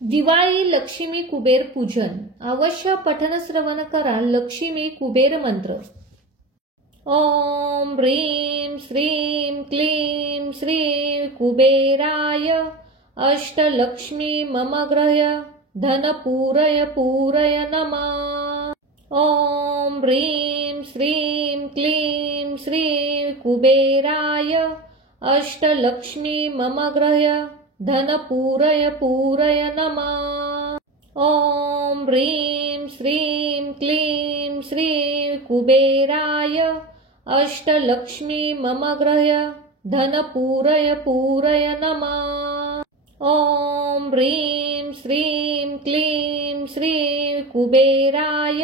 दिवाळी लक्ष्मी कुबेर पूजन अवश्य पठन श्रवण करा लक्ष्मी कुबेर मंत्र। ओम ह्रीं श्रीं क्लीं श्री कुबेराय अष्टलक्ष्मी मम ग्रह धन पूरय पूरय नमः। ओम ह्रीं श्रीं क्लीं श्री कुबेराय अष्टलक्ष्मी मम ग्रह धन पूरय पूरय नमः। ओम ह्रीं श्रीं क्लीं श्री कुबेराय अष्टलक्ष्मी मम ग्रह धन पूरय पूरय नमः। ओम ह्रीं श्रीं क्लीं श्री कुबेराय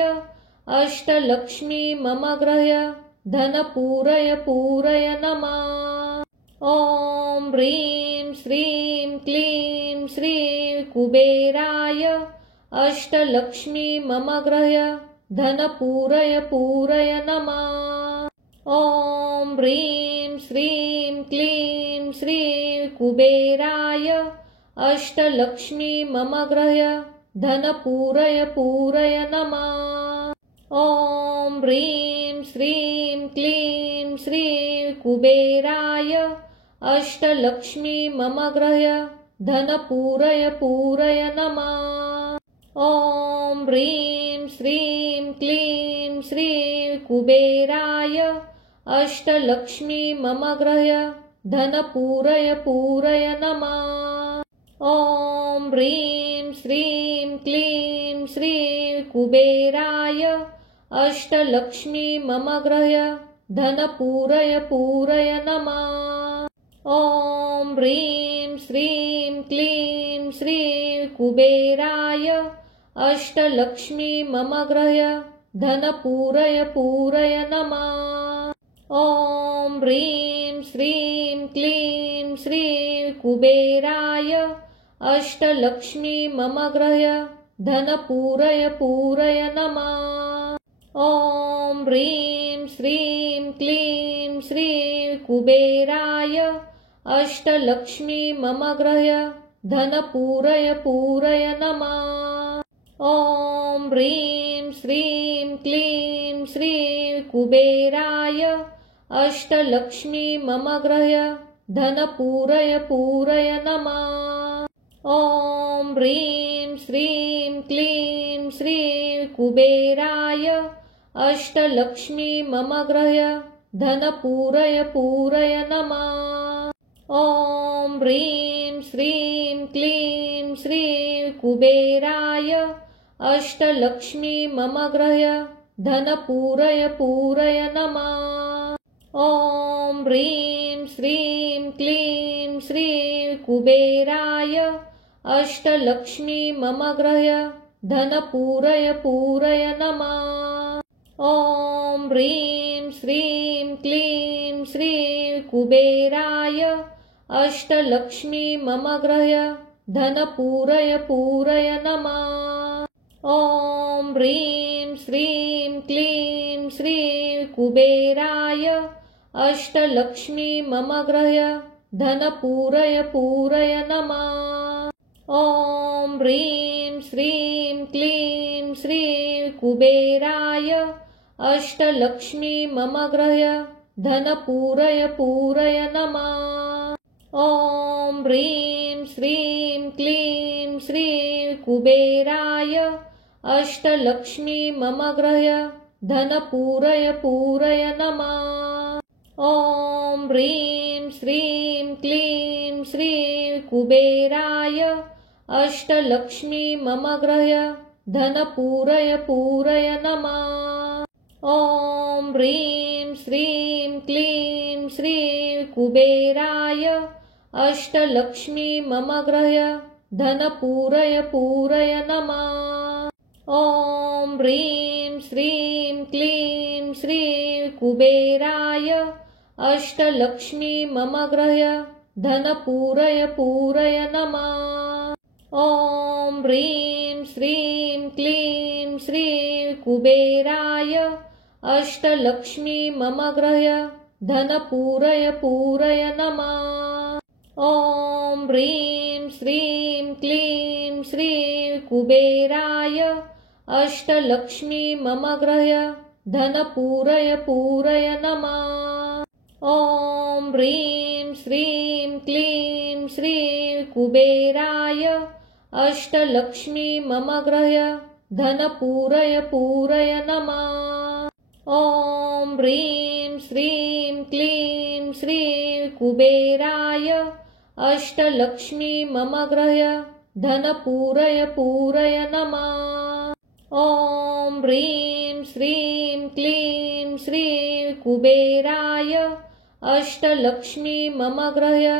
अष्टलक्ष्मी मम ग्रह धन पूरय पूरय नमः। ओम ह्रीं श्रीं क्लीं श्री कुबेराय अष्टलक्ष्मी मम ग्रह धन पूरय पूरय नमः। ओम ह्रीं श्रीं क्लीं श्री कुबेराय अष्टलक्ष्मी मम ग्रह धन पूरय पूरय नमः। ओम ह्रीं श्रीं क्लीं श्री कुबेराय अष्टलक्ष्मी मम ग्रह धन पूरय पूरय नमः। ओम ह्रीं श्रीं क्लीं श्री कुबेराय अष्टलक्ष्मी मम ग्रह धन पूरय पूरय नमः। ओम ह्रीं श्रीं क्लीं श्री कुबेराय अष्टलक्ष्मी मम ग्रह धन पूरय पूरय नमः। ओम ह्रीं श्रीं क्लीं श्री कुबेराय अष्टलक्ष्मी मम ग्रह धन पूरय पूरय नमः। ओम ह्रीं श्रीं क्लीं श्री कुबेराय अष्टलक्ष्मी मम ग्रह धन पूरय पूरय नमः। ओम ह्रीं श्रीं क्लीं श्री कुबेराय अष्टलक्ष्मी मम ग्रह धन पूरय पूरय नमः। ओम ह्रीं श्रीं क्लीं श्री कुबेराय अष्टलक्ष्मी मम ग्रह धन पूरय पूरय नमः। ओम ह्रीं श्रीं क्लीं श्री कुबेराय अष्टलक्ष्मी मम ग्रह धन पूरय पूरय नमः। ओम ह्रीं श्रीं क्लीं श्री कुबेराय अष्टलक्ष्मी मम ग्रह धन पूरय पूरय नमः। ओम ह्रीं श्रीं क्लीं श्री कुबेराय अष्टलक्ष्मी मम ग्रह धन पूरय पूरय नमः। ओम ह्रीं श्रीं क्लीं श्री कुबेराय अष्टलक्ष्मी मम ग्रह धन पूरय पूरय नमः। ओम ह्रीं श्रीं क्लीं श्री कुबेराय अष्टलक्ष्मी मम ग्रह धन पूरय पूरय नमः। ओम ह्रीं श्रीं क्लीं श्री कुबेराय अष्टलक्ष्मी मम ग्रह धन पूरय पूरय नमः। ओम ह्रीं श्रीं क्लीं श्री कुबेराय अष्टलक्ष्मी मम ग्रह धन पूरय पूरय नमः। ओम ह्रीं श्रीं क्लीं श्री कुबेराय अष्टलक्ष्मी मम ग्रह धन पूरय पूरय नमः। ओम ह्रीं श्रीं क्लीं श्री कुबेराय अष्टलक्ष्मी मम ग्रह धन पूरय पूरय नमः। ओम ह्रीं श्रीं क्लीं श्री कुबेराय अष्टलक्ष्मी मम ग्रह धन पूरय पूरय नमः। ओम ह्रीं श्रीं क्लीं श्री कुबेराय अष्टलक्ष्मी मम ग्रह धन पूरय पूरय नमः। ओम ह्रीं श्रीं क्लीं श्रीं कुबेराय अष्टलक्ष्मी मम गृह्य धन पूरय पूरय नमः। ॐ ह्रीं श्रीं क्लीं श्रीं कुबेराय अष्टलक्ष्मी मम गृह्य धन पूरय पूरय नमः। ॐ ह्रीं श्रीं क्लीं श्रीं कुबेराय अष्टलक्ष्मी मम गृह्य धन पूरय पूरय नमः। ॐ ह्रीं श्रीं क्लीं श्रीं कुबेराय अष्टलक्ष्मी मम गृह्य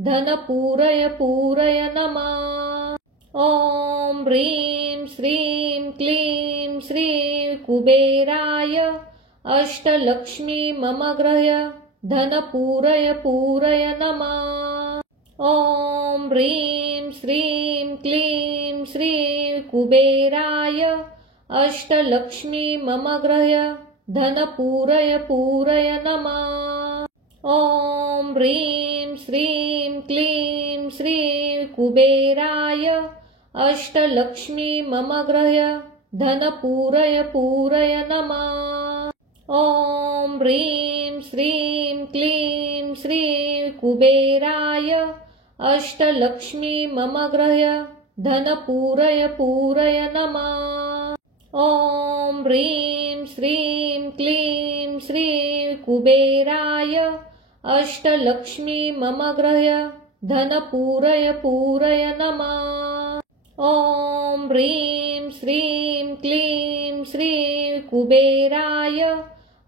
धन पूरय पूरय नमः। ॐ ह्रीं श्रीं क्लीं श्रीं कुबेराय अष्टलक्ष्मी मम गृह्य धन पूरय पूरय नमः। ॐ ह्रीं श्रीं क्लीं श्रीं कुबेराय अष्टलक्ष्मी मम गृह्य धन पूरय पूरय नमः। ॐ ह्रीं श्रीं क्लीं श्रीं कुबेराय अष्टलक्ष्मी मम गृह्य धन पूरय पूरय नमः। ॐ ह्रीं श्रीं क्लीं श्रीं कुबेराय अष्टलक्ष्मी मम गृह्य धन पूरय पूरय नमः। ॐ ह्रीं श्रीं क्लीं श्रीं कुबेराय अष्टलक्ष्मी मम गृह्य धन पूरय पूरय नमः। ॐ ह्रीं श्रीं क्लीं श्रीं कुबेराय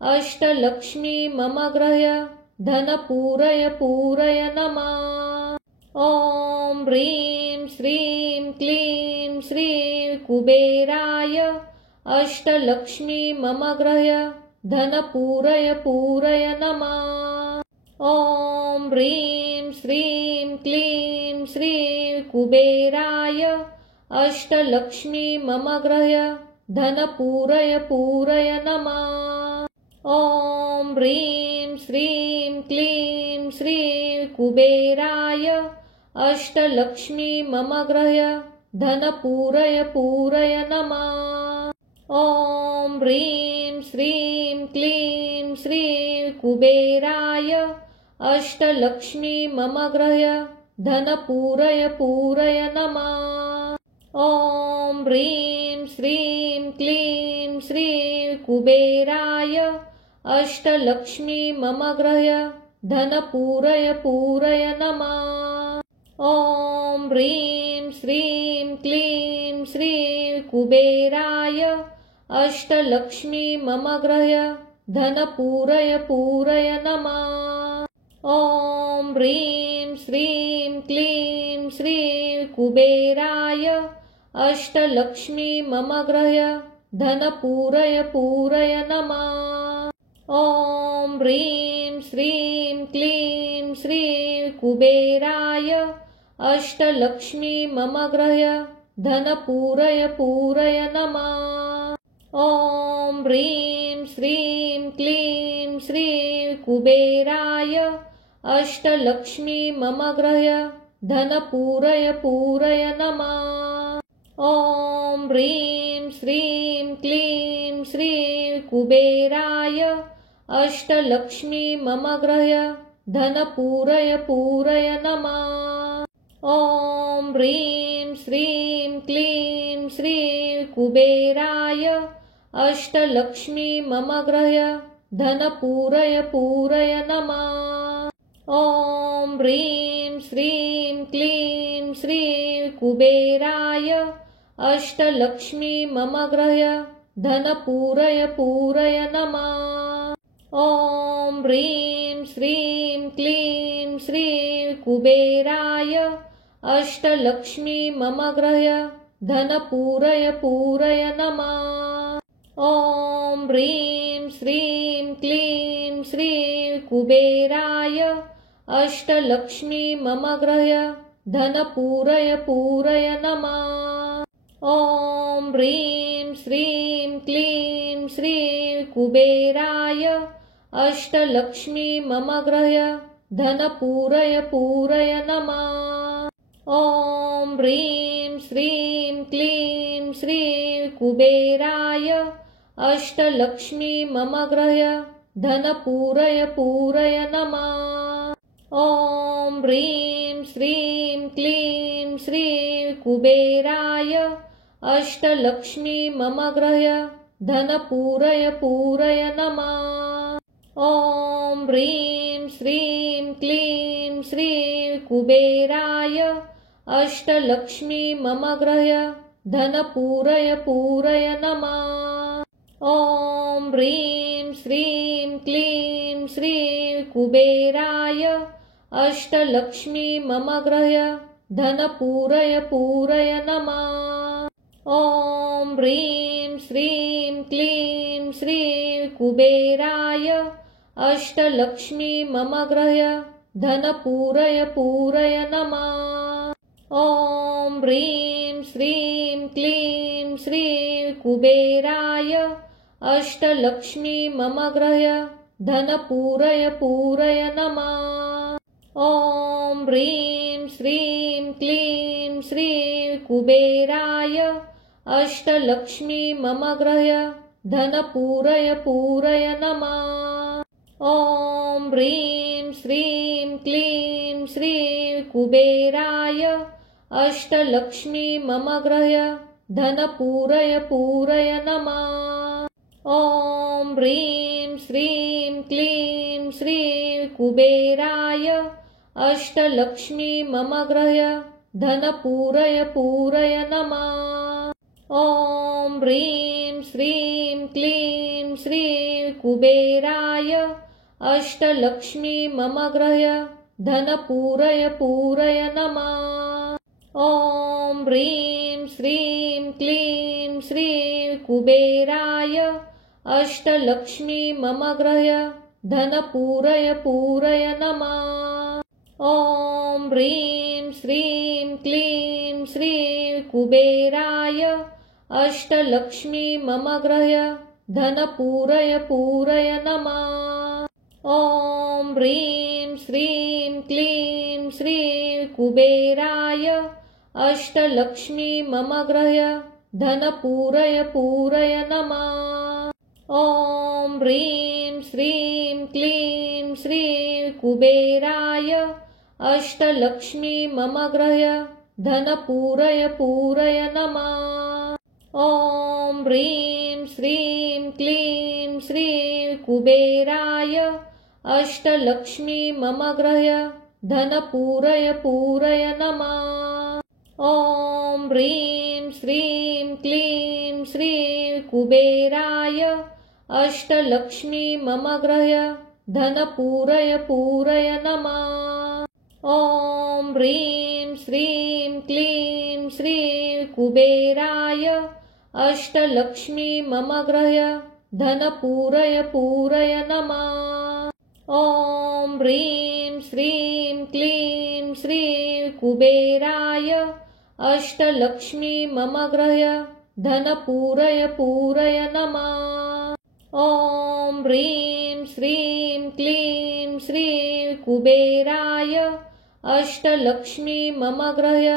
अष्टलक्ष्मी मम गृह्य धन पूरय पूरय नमः। ॐ ह्रीं श्रीं क्लीं श्रीं कुबेराय अष्टलक्ष्मी मम गृह्य धन पूरय पूरय नमः। ॐ ह्रीं श्रीं क्लीं श्रीं कुबेराय अष्टलक्ष्मी मम गृह्य धन पूरय पूरय नमः। ॐ ह्रीं श्रीं क्लीं श्रीं कुबेराय अष्टलक्ष्मी मम गृह्य धन पूरय पूरय नमः। ॐ ह्रीं श्रीं क्लीं श्रीं कुबेराय अष्टलक्ष्मी मम गृह्य धन पूरय पूरय नमः। ॐ ह्रीं श्रीं क्लीं श्रीं कुबेराय अष्टलक्ष्मी मम गृह्य धन पूरय पूरय नमः। ॐ ह्रीं श्रीं क्लीं श्रीं कुबेराय अष्टलक्ष्मी मम गृह्य धन पूरय पूरय नमः। ॐ ह्रीं श्रीं क्लीं श्रीं कुबेराय अष्टलक्ष्मी मम गृह्य धन पूरय पूरय नमः। ॐ ह्रीं श्रीं क्लीं श्रीं कुबेराय अष्टलक्ष्मी मम गृह्य धन पूरय पूरय नमः। ॐ ह्रीं श्रीं क्लीं श्रीं कुबेराय अष्टलक्ष्मी मम गृह्य धन पूरय पूरय नमः। ॐ ह्रीं श्रीं क्लीं श्रीं कुबेराय अष्टलक्ष्मी मम गृह्य धन पूरय पूरय नमः। ॐ ह्रीं श्रीं क्लीं श्रीं कुबेराय अष्टलक्ष्मी मम गृह्य धन पूरय पूरय नमः। ॐ ह्रीं श्रीं क्लीं श्रीं कुबेराय अष्टलक्ष्मी मम गृह्य धन पूरय पूरय नमः। ॐ ह्रीं श्रीं क्लीं श्रीं कुबेराय अष्टलक्ष्मी मम गृह्य धन पूरय पूरय नमः। ॐ ह्रीं श्रीं क्लीं श्रीं कुबेराय अष्टलक्ष्मी मम गृह्य धन पूरय पूरय नमः। ॐ ह्रीं श्रीं क्लीं श्रीं कुबेराय अष्टलक्ष्मी मम गृह्य धन पूरय पूरय नमः। ॐ ह्रीं श्रीं क्लीं श्री कुबेराय अष्टलक्ष्मी मम गृह्य धन पूरय नमः। ॐ ह्रीं श्रीं क्लीं श्री कुबेराय अष्टलक्ष्मी मम गृह्य धन पूरय नमः। ॐ ह्रीं श्रीं क्लीं श्री कुबेराय अष्टलक्ष्मी मम गृह्य धन पूरय नमः। ॐ ह्रीं श्रीं क्लीं श्री कुबेराय अष्टलक्ष्मी मम गृह्य धन पूरय नमः। ॐ ह्रीं श्रीं क्लीं श्री कुबेराय अष्टलक्ष्मी मम गृह्य धन पूरय नमः। ॐ ह्रीं श्रीं क्लीं श्री कुबेराय अष्टलक्ष्मी मम गृह्य धन पूरय नमः। ॐ ह्रीं श्रीं क्लीं श्री कुबेराय अष्टलक्ष्मी मम गृह्य धन पूरय नमः। ॐ ह्रीं श्रीं क्लीं श्री कुबेराय अष्टलक्ष्मी मम गृह्य धन पूरय नमः। ॐ ह्रीं श्रीं क्लीं श्री कुबेराय अष्टलक्ष्मी मम गृह्य धन पूरय नमः। ॐ ह्रीं श्रीं क्लीं श्री कुबेराय अष्टलक्ष्मी मम गृह्य धन पूरय नमः। ॐ ह्रीं श्रीं क्लीं श्री कुबेराय अष्टलक्ष्मी मम गृह्य धन पूरय नमः। ॐ ह्रीं श्रीं क्लीं श्री कुबेराय अष्टलक्ष्मी मम गृह्य धन पूरय नमः। ॐ ह्रीं श्रीं क्लीं श्री कुबेराय अष्टलक्ष्मी मम गृह्य धन पूरय नमः। ॐ ह्रीं श्रीं क्लीं श्री कुबेराय अष्टलक्ष्मी मम गृह्य धन पूरय नमः। ॐ ह्रीं श्रीं क्लीं श्री कुबेराय अष्टलक्ष्मी मम गृह्य धन पूरय नमः। ॐ ह्रीं श्रीं क्लीं श्री कुबेराय अष्टलक्ष्मी मम गृह्य धन पूरय नमः। ॐ ह्रीं श्रीं क्लीं श्री कुबेराय अष्टलक्ष्मी मम गृह्य धन पूरय नमः। ॐ ह्रीं श्रीं क्लीं श्री कुबेराय अष्टलक्ष्मी मम गृह्य धन पूरय नमः। ॐ ह्रीं श्रीं क्लीं श्री कुबेराय अष्टलक्ष्मी मम गृह्य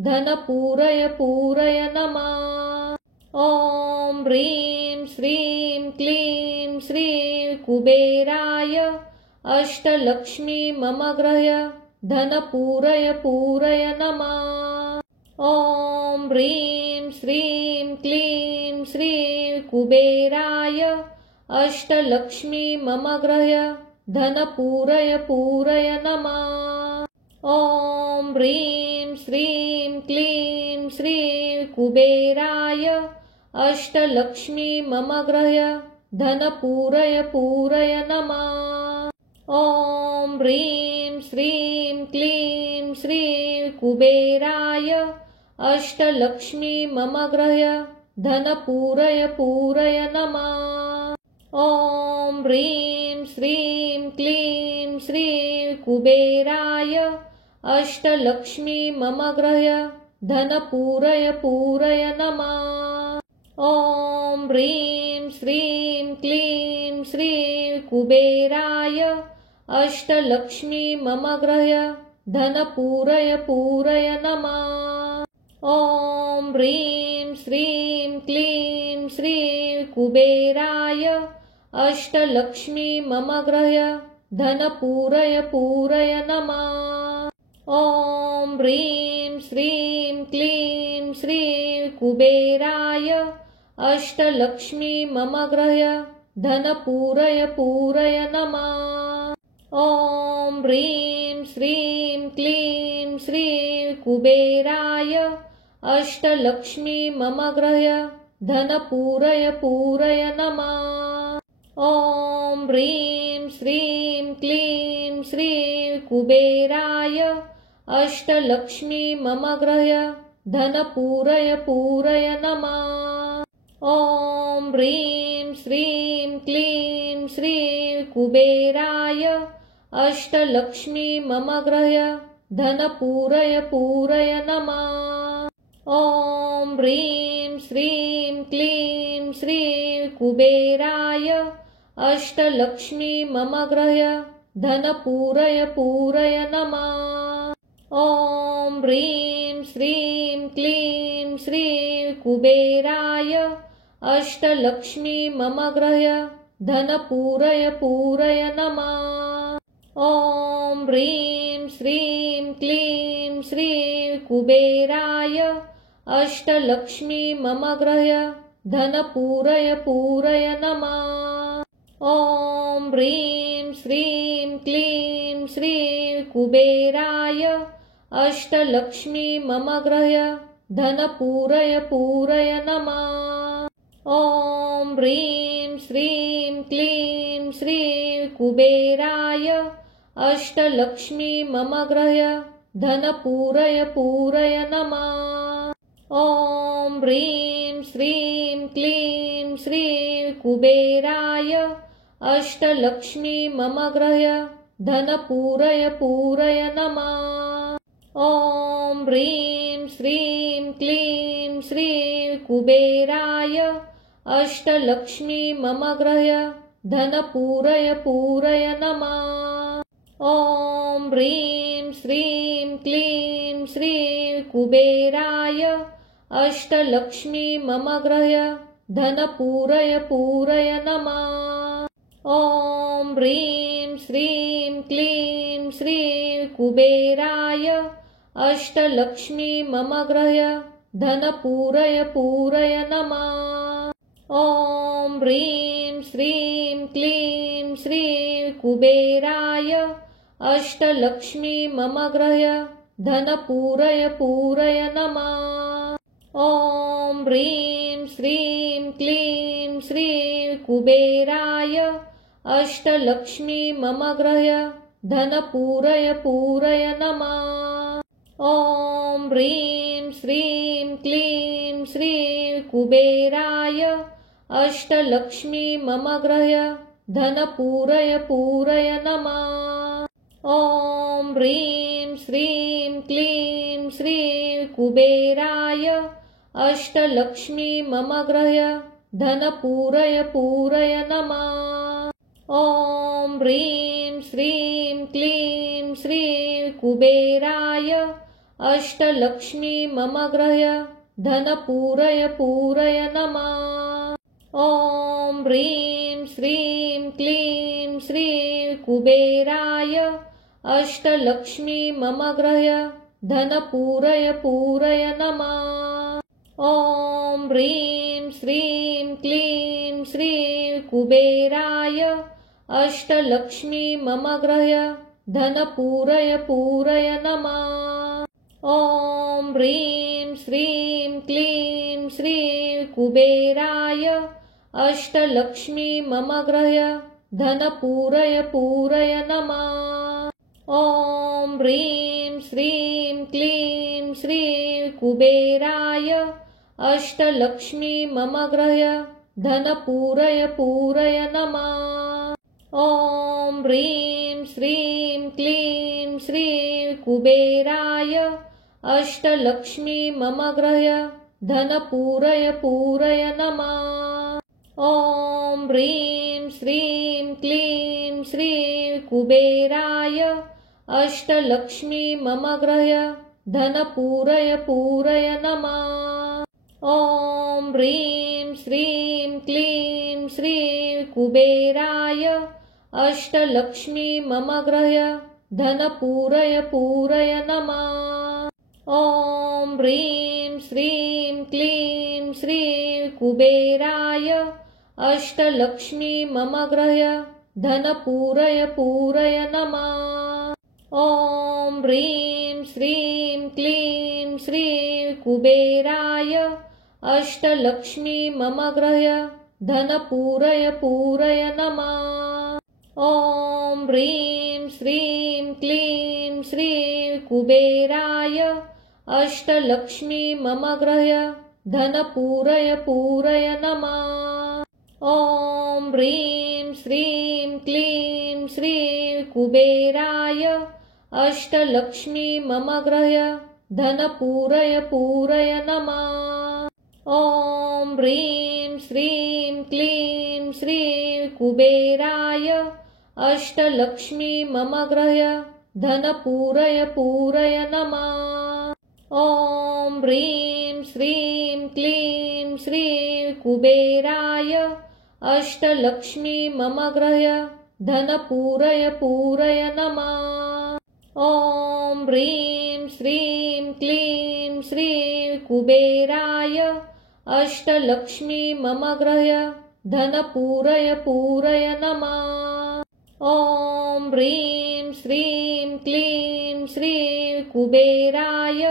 धन पूरय नमः। ॐ ह्रीं श्रीं क्लीं श्री कुबेराय अष्टलक्ष्मी मम गृह्य धन पूरय नमः। ॐ ह्रीं श्रीं क्लीं श्री कुबेराय अष्टलक्ष्मी मम गृह्य धन पूरय नमः। ॐ ह्रीं श्रीं क्लीं श्री कुबेराय अष्टलक्ष्मी मम गृह्य धन पूरय नमः। ॐ ह्रीं श्रीं क्लीं श्री कुबेराय अष्टलक्ष्मी मम गृह्य धन पूरय नमः। ॐ ह्रीं श्रीं क्लीं श्री कुबेराय अष्टलक्ष्मी मम गृह्य धन पूरय नमः। ॐ ह्रीं श्रीं क्लीं श्री कुबेराय अष्टलक्ष्मी मम गृह्य धन पूरय नमः। ॐ ह्रीं श्रीं क्लीं श्री कुबेराय अष्टलक्ष्मी मम गृह्य धन पूरय नमः। ॐ ह्रीं श्रीं क्लीं श्री कुबेराय अष्टलक्ष्मी मम गृह्य धन पूरय नमः। ॐ ह्रीं श्रीं क्लीं श्री कुबेराय अष्टलक्ष्मी मम गृह्य धन पूरय नमः। ॐ ह्रीं श्रीं क्लीं श्री कुबेराय अष्टलक्ष्मी मम गृह्य धन पूरय नमः। ॐ ह्रीं श्रीं क्लीं श्री कुबेराय अष्टलक्ष्मी मम गृह्य धन पूरय नमः। ॐ ह्रीं श्रीं क्लीं श्री कुबेराय अष्टलक्ष्मी मम गृह्य धन पूरय नमः। ॐ ह्रीं श्रीं क्लीं श्री कुबेराय अष्टलक्ष्मी मम गृह्य धन पूरय नमः। ॐ ह्रीं श्रीं क्लीं श्री कुबेराय अष्टलक्ष्मी मम गृह्य धन पूरय नमः। ॐ ह्रीं श्रीं क्लीं श्री कुबेराय अष्टलक्ष्मी मम गृह्य धन पूरय नमः। ॐ ह्रीं श्रीं क्लीं श्री कुबेराय अष्टलक्ष्मी मम गृह्य धन पूरय नमः। ॐ ह्रीं श्रीं क्लीं श्री कुबेराय अष्टलक्ष्मी मम गृह्य धन पूरय नमः। ॐ ह्रीं श्रीं क्लीं श्री कुबेराय अष्टलक्ष्मी मम गृह्य धन पूरय नमः। ॐ ह्रीं श्रीं क्लीं श्री कुबेराय अष्टलक्ष्मी मम गृह्य धन पूरय नमः। ॐ ह्रीं श्रीं क्लीं श्री कुबेराय अष्टलक्ष्मी मम गृह्य धन पूरय नमः। ॐ ह्रीं श्रीं क्लीं श्री कुबेराय अष्टलक्ष्मी मम गृह्य धन पूरय नमः। ॐ ह्रीं श्रीं क्लीं श्री कुबेराय अष्टलक्ष्मी मम गृह्य धन पूरय नमः। ॐ ह्रीं श्रीं क्लीं श्री कुबेराय अष्टलक्ष्मी मम गृह्य धन पूरय नमः। ॐ ह्रीं श्रीं क्लीं श्री कुबेराय अष्टलक्ष्मी मम गृह्य धन पूरय नमः। ॐ ह्रीं श्रीं क्लीं श्री कुबेराय अष्टलक्ष्मी मम गृह्य धन पूरय नमः। ॐ ह्रीं श्रीं क्लीं श्री कुबेराय अष्टलक्ष्मी मम गृह्य धन पूरय नमः। ॐ ह्रीं श्रीं क्लीं श्री कुबेराय अष्टलक्ष्मी मम गृह्य धन पूरय नमः। ॐ ह्रीं श्रीं क्लीं श्री कुबेराय अष्टलक्ष्मी मम गृह्य धन पूरय नमः। ॐ ह्रीं श्रीं क्लीं श्री कुबेराय अष्टलक्ष्मी मम गृह्य धन पूरय नमः। ॐ ह्रीं श्रीं क्लीं श्री कुबेराय अष्टलक्ष्मी मम गृह्य धन पूरय नमः। ॐ ह्रीं श्रीं क्लीं श्री कुबेराय अष्टलक्ष्मी मम गृह्य धन पूरय नमः। ॐ ह्रीं श्रीं क्लीं श्री कुबेराय अष्टलक्ष्मी मम गृह्य धनपूरय पूरय नमः। ॐ ह्रीं श्रीं क्लीं श्री कुबेराय अष्टलक्ष्मी मम गृह्य धनपूरय पूरय नमः। ॐ ह्रीं श्रीं क्लीं श्री कुबेराय अष्टलक्ष्मी मम गृह्य धनपूरय पूरय नमः। ॐ ह्रीं श्रीं क्लीं श्री कुबेराय अष्टलक्ष्मी मम गृह्य धनपूरय पूरय नमः। ॐ ह्रीं श्रीं क्लीं श्री कुबेराय अष्टलक्ष्मी मम गृह्य धनपूरय पूरय नमः। ॐ ह्रीं श्रीं क्लीं श्री कुबेराय अष्टलक्ष्मी मम गृह्य धनपूरय पूरय नमः। ॐ ह्रीं श्रीं क्लीं श्री कुबेराय अष्टलक्ष्मी मम गृह्य धनपूरय पूरय नमः। ॐ ह्रीं श्रीं क्लीं श्री कुबेराय अष्टलक्ष्मी मम गृह्य धनपूरय पूरय नमः। ॐ ह्रीं श्रीं क्लीं श्री कुबेराय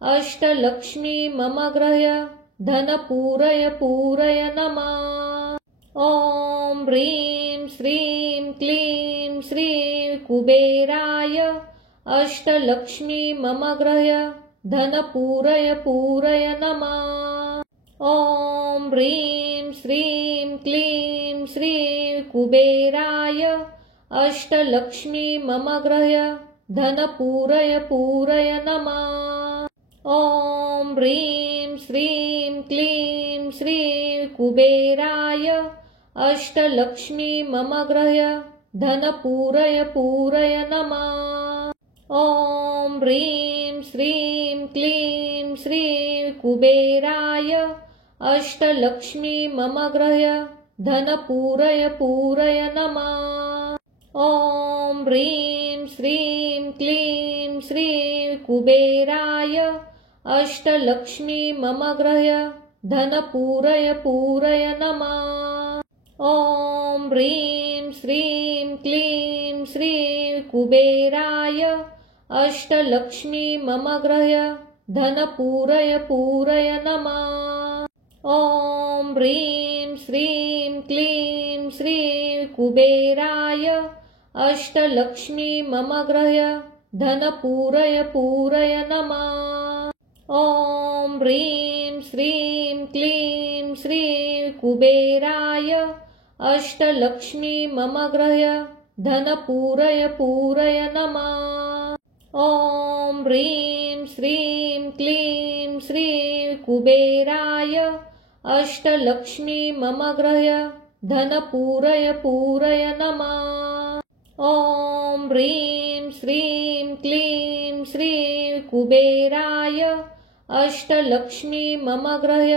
अष्टलक्ष्मी मम गृह्य धनपूरय पूरय नमः। ॐ ह्रीं श्रीं क्लीं श्री कुबेराय अष्टलक्ष्मी मम गृह्य धनपूरय पूरय नमः। ॐ ह्रीं श्रीं क्लीं श्री कुबेराय अष्टलक्ष्मी मम गृह्य धनपूरय पूरय नमः। ॐ ह्रीं श्रीं क्लीं श्री कुबेराय अष्टलक्ष्मी मम गृह्य धनपूरय पूरय नमः। ॐ ह्रीं श्रीं क्लीं श्री कुबेराय अष्टलक्ष्मी मम गृह्य धनपूरय पूरय नमः। ॐ ह्रीं श्रीं क्लीं श्री कुबेराय अष्टलक्ष्मी मम गृह्य धनपूरय पूरय नमः। ॐ ह्रीं श्रीं क्लीं श्री कुबेराय अष्टलक्ष्मी मम गृह्य धनपूरय पूरय नमः। ॐ ह्रीं श्रीं क्लीं श्री कुबेराय अष्टलक्ष्मी मम गृह्य धनपूरय पूरय नमः। ॐ ह्रीं श्रीं क्लीं श्री कुबेराय अष्टलक्ष्मी मम गृह्य धनपूरय पूरय नमः। ॐ ह्रीं श्रीं क्लीं श्री कुबेराय अष्टलक्ष्मी मम गृह्य धनपूरय पूरय नमः। ॐ ह्रीं श्रीं क्लीं श्री कुबेराय अष्टलक्ष्मी मम गृह्य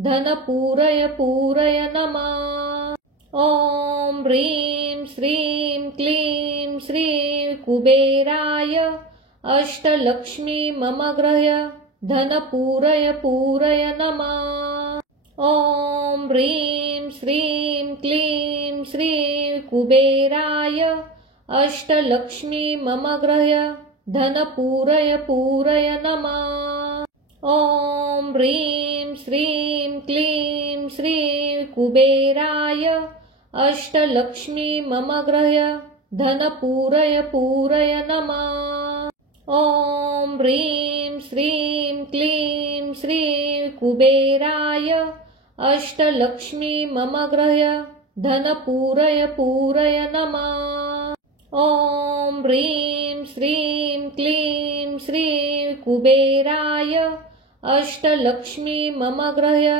धनपूरय पूरय नमः। ॐ ह्रीं श्रीं क्लीं श्री कुबेराय अष्टलक्ष्मी मम गृह्य धनपूरय पूरय नमः। ॐ ह्रीं श्रीं क्लीं श्री कुबेराय अष्टलक्ष्मी मम गृह्य धनपूरय पूरय नमः। ॐ ह्रीं श्रीं क्लीं श्री कुबेराय अष्टलक्ष्मी मम गृह्य धनपूरय पूरय नमः। ॐ ह्रीं श्रीं क्लीं श्री कुबेराय अष्टलक्ष्मी मम गृह्य धनपूरय पूरय नमः। ॐ ह्रीं श्रीं क्लीं श्री कुबेराय अष्टलक्ष्मी मम गृह्य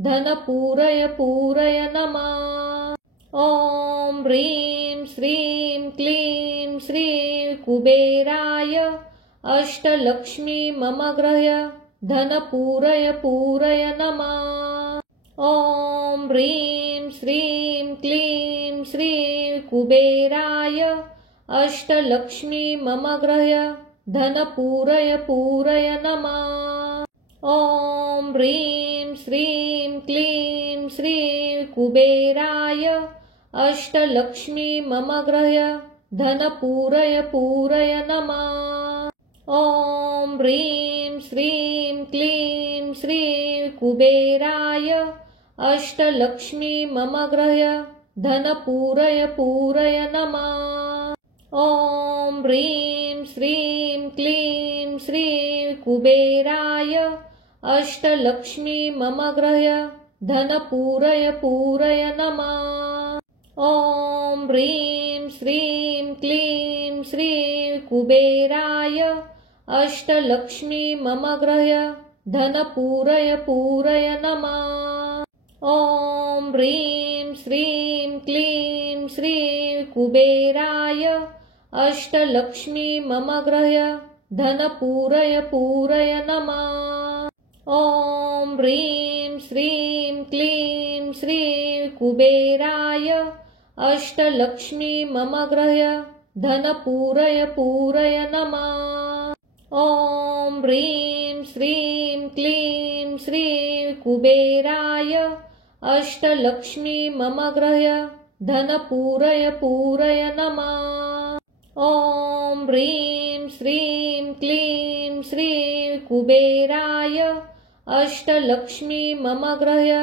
धनपूरय पूरय नमः। ॐ ह्रीं श्रीं क्लीं श्री कुबेराय अष्टलक्ष्मी मम गृह्य धनपूरय पूरय नमः। ॐ ह्रीं श्रीं क्लीं श्री कुबेराय अष्टलक्ष्मी मम गृह्य धनपूरय पूरय नमः। ॐ ह्रीं श्रीं क्लीं श्री कुबेराय अष्टलक्ष्मी मम गृह्य धनपूरय पूरय नमः। ॐ ह्रीं श्रीं क्लीं श्री कुबेराय अष्टलक्ष्मी मम गृह्य धनपूरय पूरय नमः। ॐ ह्रीं श्रीं क्लीं श्री कुबेराय अष्टलक्ष्मी मम गृह्य धनपूरय पूरय नमः। ॐ ह्रीं श्रीं क्लीं श्री कुबेराय अष्टलक्ष्मी मम गृह्य धनपूरय पूरय नमः। ॐ ह्रीं श्रीं क्लीं श्री कुबेराय अष्टलक्ष्मी मम गृह्य धनपूरय पूरय नमः। ॐ ह्रीं श्रीं क्लीं श्री कुबेराय अष्टलक्ष्मी मम गृह्य धनपूरय पूरय नमः। ॐ ह्रीं श्रीं क्लीं श्री कुबेराय अष्टलक्ष्मी मम गृह्य धनपूरय पूरय नमः। ॐ ह्रीं श्रीं क्लीं श्री कुबेराय अष्टलक्ष्मी मम गृह्य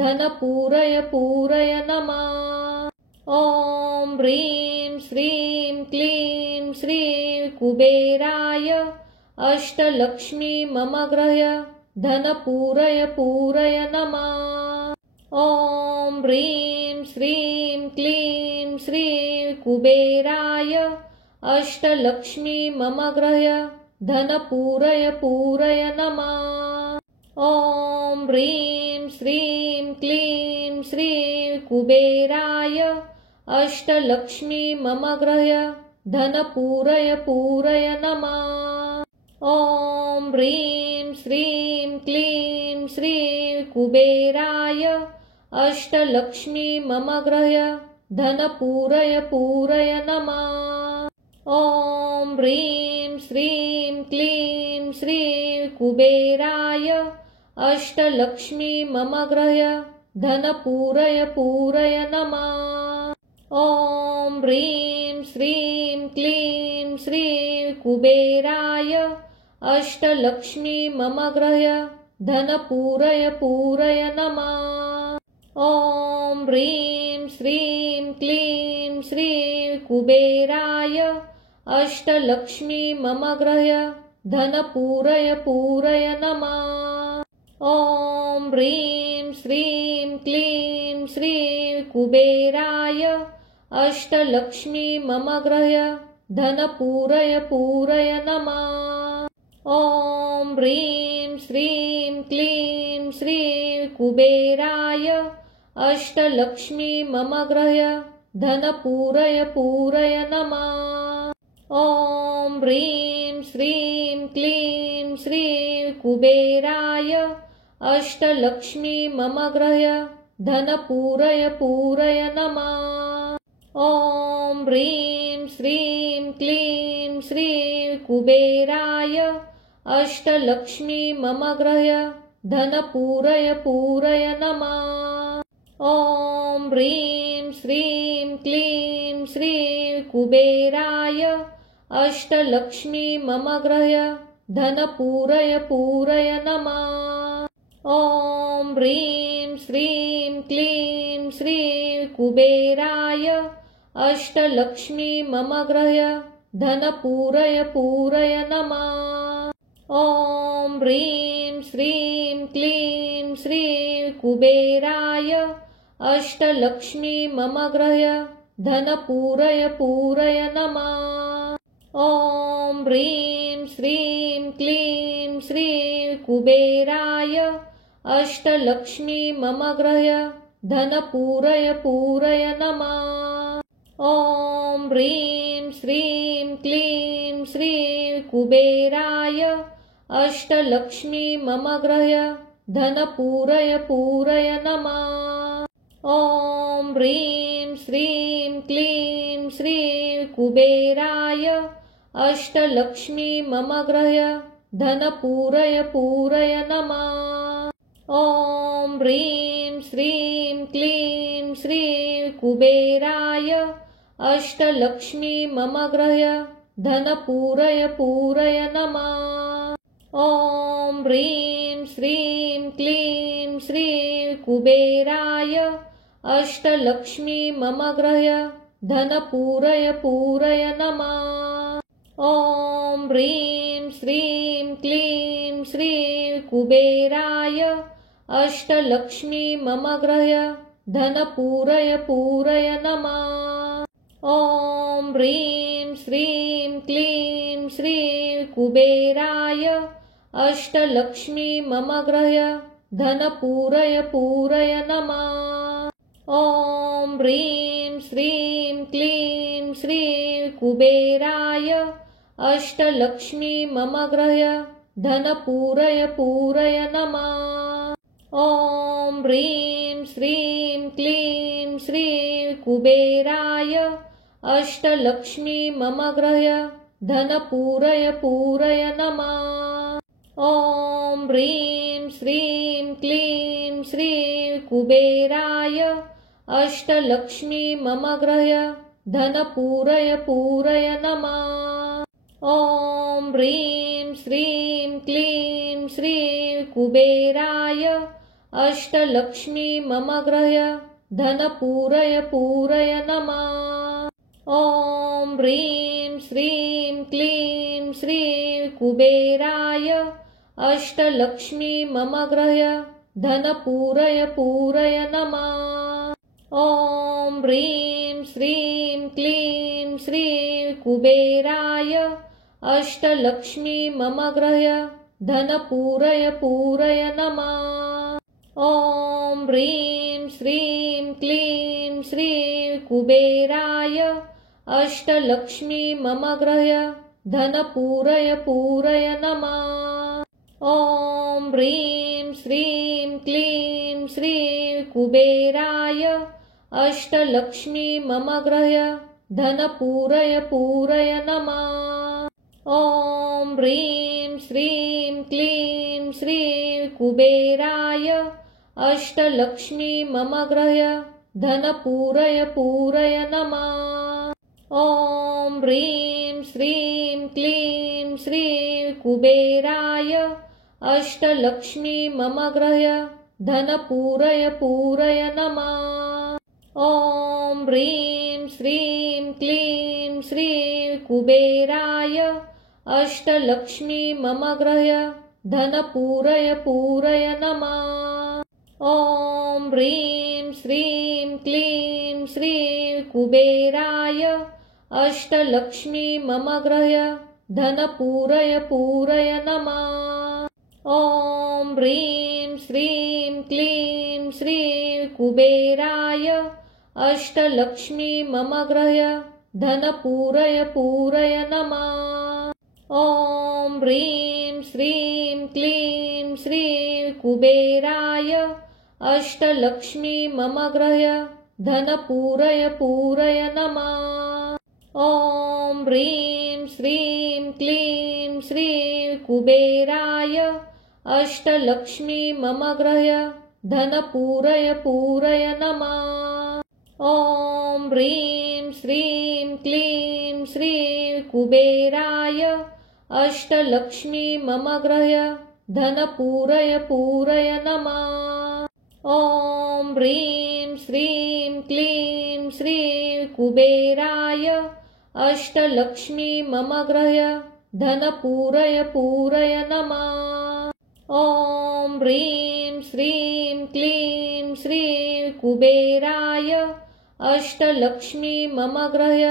धनपूरय पूरय नमः। ॐ ह्रीं श्रीं क्लीं श्री कुबेराय अष्टलक्ष्मी मम गृह्य धनपूरय पूरय नमः। ॐ ह्रीं श्रीं क्लीं श्री कुबेराय अष्टलक्ष्मी मम गृह्य धनपूरय पूरय नमः। ॐ ह्रीं श्रीं क्लीं श्री कुबेराय अष्टलक्ष्मी मम गृह्य धनपूरय पूरय नमः। ॐ ह्रीं श्रीं क्लीं श्री कुबेराय अष्टलक्ष्मी मम गृह्य धनपूरय पूरय नमः। ॐ ह्रीं श्रीं क्लीं श्री कुबेराय अष्टलक्ष्मी मम गृह्य धनपूरय पूरय नमः। ॐ ह्रीं श्रीं क्लीं श्री कुबेराय अष्टलक्ष्मी मम गृह्य धनपूरय पूरय नमः। ॐ ह्रीं श्रीं क्लीं श्री कुबेराय अष्टलक्ष्मी मम गृह्य धनपूरय पूरय नमः। ॐ ह्रीं श्रीं क्लीं श्री कुबेराय अष्टलक्ष्मी मम गृह्य धनपूरय पूरय नमः। ॐ ह्रीं श्रीं क्लीं श्री कुबेराय अष्टलक्ष्मी मम गृह्य धनपूरय पूरय नमः। ॐ ह्रीं श्रीं क्लीं श्री कुबेराय अष्टलक्ष्मी मम गृह्य धनपूरय पूरय नमः। ॐ ह्रीं श्रीं क्लीं श्री कुबेराय अष्टलक्ष्मी मम गृह्य धनपूरय पूरय नमः। ॐ ह्रीं श्रीं क्लीं श्री कुबेराय अष्टलक्ष्मी मम गृह्य धनपूरय पूरय नमः। ॐ ह्रीं श्रीं क्लीं श्री कुबेराय अष्टलक्ष्मी मम गृह्य धनपूरय पूरय नमः। ॐ ह्रीं श्रीं क्लीं श्री कुबेराय अष्टलक्ष्मी मम गृह्य धनपूरय पूरय नमः। ॐ ह्रीं श्रीं क्लीं श्री कुबेराय अष्टलक्ष्मी मम गृह्य धनपूरय पूरय नमः। ॐ ह्रीं श्रीं क्लीं श्री कुबेराय अष्टलक्ष्मी मम गृह्य धनपूरय पूरय नमः। ॐ ह्रीं श्रीं क्लीं श्री कुबेराय अष्टलक्ष्मी मम गृह्य धनपूरय पूरय नमः। ॐ ह्रीं श्रीं क्लीं श्री कुबेराय अष्टलक्ष्मी मम गृह्य धनपूरय पूरय नमः। ॐ ह्रीं श्रीं क्लीं श्री कुबेराय अष्टलक्ष्मी मम गृह्य धनपूरय पूरय नमः। ॐ ह्रीं श्रीं क्लीं श्री कुबेराय अष्टलक्ष्मी मम गृह्य धनपूरय पूरय नमः। ॐ ह्रीं श्रीं क्लीं श्री कुबेराय अष्टलक्ष्मी मम गृह्य धनपूरय पूरय नमः। ॐ ह्रीं श्रीं क्लीं श्री कुबेराय अष्टलक्ष्मी मम गृह्य धनपूरय पूरय नमः। ॐ ह्रीं श्रीं क्लीं श्री कुबेराय अष्टलक्ष्मी मम गृह्य धनपूरय पूरय नमः। ॐ ह्रीं श्रीं क्लीं श्री कुबेराय अष्टलक्ष्मी मम गृह्य धनपूरय पूरय नमः। ॐ ह्रीं श्रीं क्लीं श्री कुबेराय अष्टलक्ष्मी मम गृह्य धनपूरय पूरय नमः। ॐ ह्रीं श्रीं क्लीं श्री कुबेराय अष्टलक्ष्मी मम गृह्य धनपूरय पूरय नमः। ॐ ह्रीं श्रीं क्लीं श्री कुबेराय अष्टलक्ष्मी मम गृह्य धनपूरय पूरय नमः। ॐ ह्रीं श्रीं क्लीं श्री कुबेराय अष्टलक्ष्मी मम गृह्य धनपूरय पूरय नमः। ॐ ह्रीं श्रीं क्लीं श्री कुबेराय अष्टलक्ष्मी मम गृह्य धनपूरय पूरय नमः। ॐ ह्रीं श्रीं क्लीं श्री कुबेराय अष्टलक्ष्मी मम गृह्य धनपूरय पूरय नमः। ॐ ह्रीं श्रीं क्लीं श्री कुबेराय अष्टलक्ष्मी मम गृह्य धनपूरय पूरय नमः। ॐ ह्रीं श्रीं क्लीं श्री कुबेराय अष्टलक्ष्मी मम गृह्य धनपूरय पूरय नमः। ॐ ह्रीं श्रीं क्लीं श्री कुबेराय अष्टलक्ष्मी मम गृह्य धनपूरय पूरय नमः। ॐ ह्रीं श्रीं क्लीं श्री कुबेराय अष्टलक्ष्मी मम गृह्य धनपूरय पूरय नमः। ॐ ह्रीं श्रीं क्लीं श्री कुबेराय अष्टलक्ष्मी मम गृह्य धनपूरय पूरय नमः। ॐ ह्रीं श्रीं क्लीं श्री कुबेराय अष्टलक्ष्मी मम गृह्य धनपूरय पूरय नमः। ॐ ह्रीं श्रीं क्लीं श्री कुबेराय अष्टलक्ष्मी मम गृह्य धनपूरय पूरय नमः। ॐ ह्रीं श्रीं क्लीं श्री कुबेराय अष्टलक्ष्मी मम गृह्य धनपूरय पूरय नमः। ॐ ह्रीं श्रीं क्लीं श्री कुबेराय अष्टलक्ष्मी मम गृह्य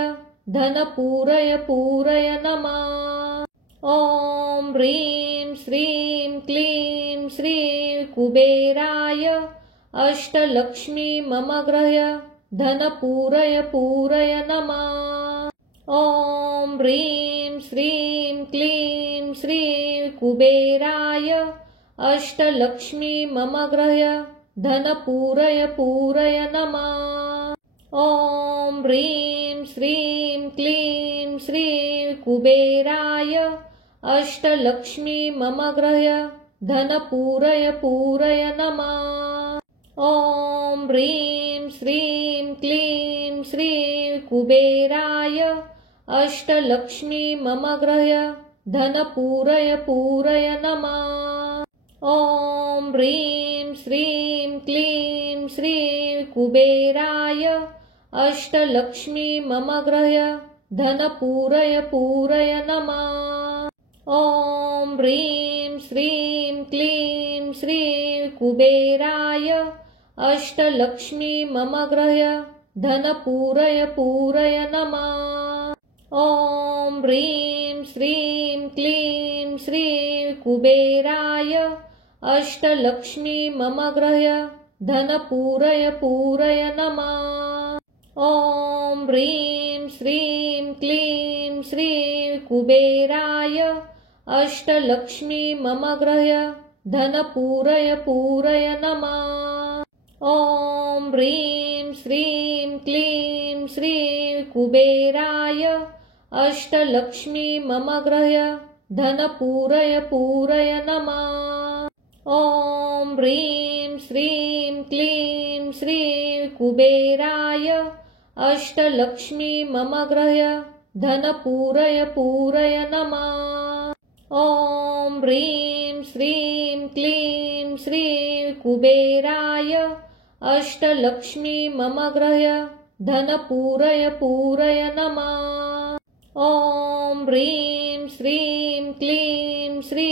धनपूरय पूरय नमः। ॐ ह्रीं श्रीं क्लीं श्री कुबेराय अष्टलक्ष्मी मम गृह्य धनपूरय पूरय नमः। ॐ ह्रीं श्रीं क्लीं श्री कुबेराय अष्टलक्ष्मी मम गृह्य धनपूरय पूरय नमः। ॐ ह्रीं श्रीं क्लीं श्री कुबेराय अष्टलक्ष्मी मम गृह्य धनपूरय पूरय नमः। ॐ ह्रीं श्रीं क्लीं श्री कुबेराय अष्टलक्ष्मी मम गृह्य धनपूरय पूरय नमः। ॐ ह्रीं श्रीं क्लीं श्री कुबेराय अष्टलक्ष्मी मम गृह्य धनपूरय पूरय नमः। ॐ ह्रीं श्रीं क्लीं श्री कुबेराय अष्टलक्ष्मी मम गृह्य धनपूरय पूरय नमः। ॐ ह्रीं श्रीं क्लीं श्री कुबेराय अष्टलक्ष्मी मम गृह्य धनपूरय पूरय नमः। ॐ ह्रीं श्रीं क्लीं श्री कुबेराय अष्टलक्ष्मी मम गृह्य धनपूरय पूरय नमः। ॐ ह्रीं श्रीं क्लीं श्री कुबेराय अष्टलक्ष्मी मम गृह्य धनपूरय पूरय नमः। ॐ ह्रीं श्रीं क्लीं श्री कुबेराय अष्टलक्ष्मी मम गृह्य धनपूरय पूरय नमः। ॐ ह्रीं श्रीं क्लीं श्री कुबेराय अष्टलक्ष्मी मम गृह्य धनपूरय पूरय नमः। ॐ ह्रीं श्रीं क्लीं श्री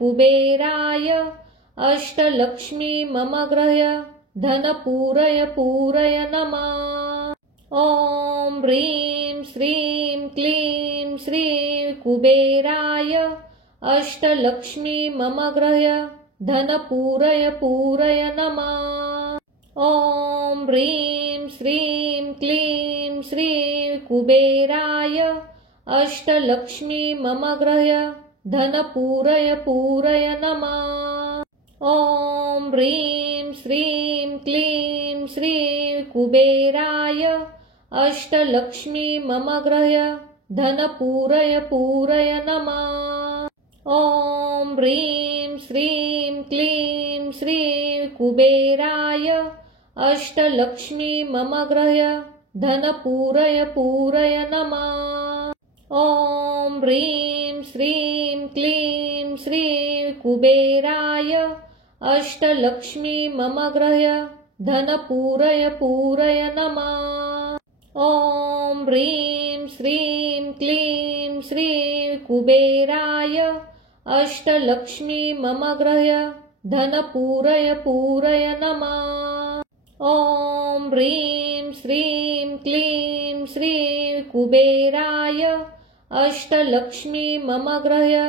कुबेराय अष्टलक्ष्मी मम गृह्य धनपूरय पूरय नमः। ॐ ह्रीं श्रीं क्लीं श्री कुबेराय अष्टलक्ष्मी मम गृह्य धनपूरय पूरय नमः। ॐ ह्रीं श्रीं क्लीं श्री कुबेराय अष्टलक्ष्मी मम गृह्य धनपूरय पूरय नमः। ॐ ह्रीं श्रीं क्लीं श्री कुबेराय अष्टलक्ष्मी मम गृह्य धनपूरय पूरय नमः। ॐ ह्रीं श्रीं क्लीं श्री कुबेराय अष्टलक्ष्मी मम गृह्य धनपूरय पूरय नमः। ॐ ह्रीं श्रीं क्लीं श्री कुबेराय अष्टलक्ष्मी मम गृह्य धनपूरय पूरय नमः। ॐ ह्रीं श्रीं क्लीं श्री कुबेराय अष्टलक्ष्मी मम गृह्य धनपूरय पूरय नमः। ॐ ह्रीं श्रीं क्लीं श्री कुबेराय अष्टलक्ष्मी मम गृह्य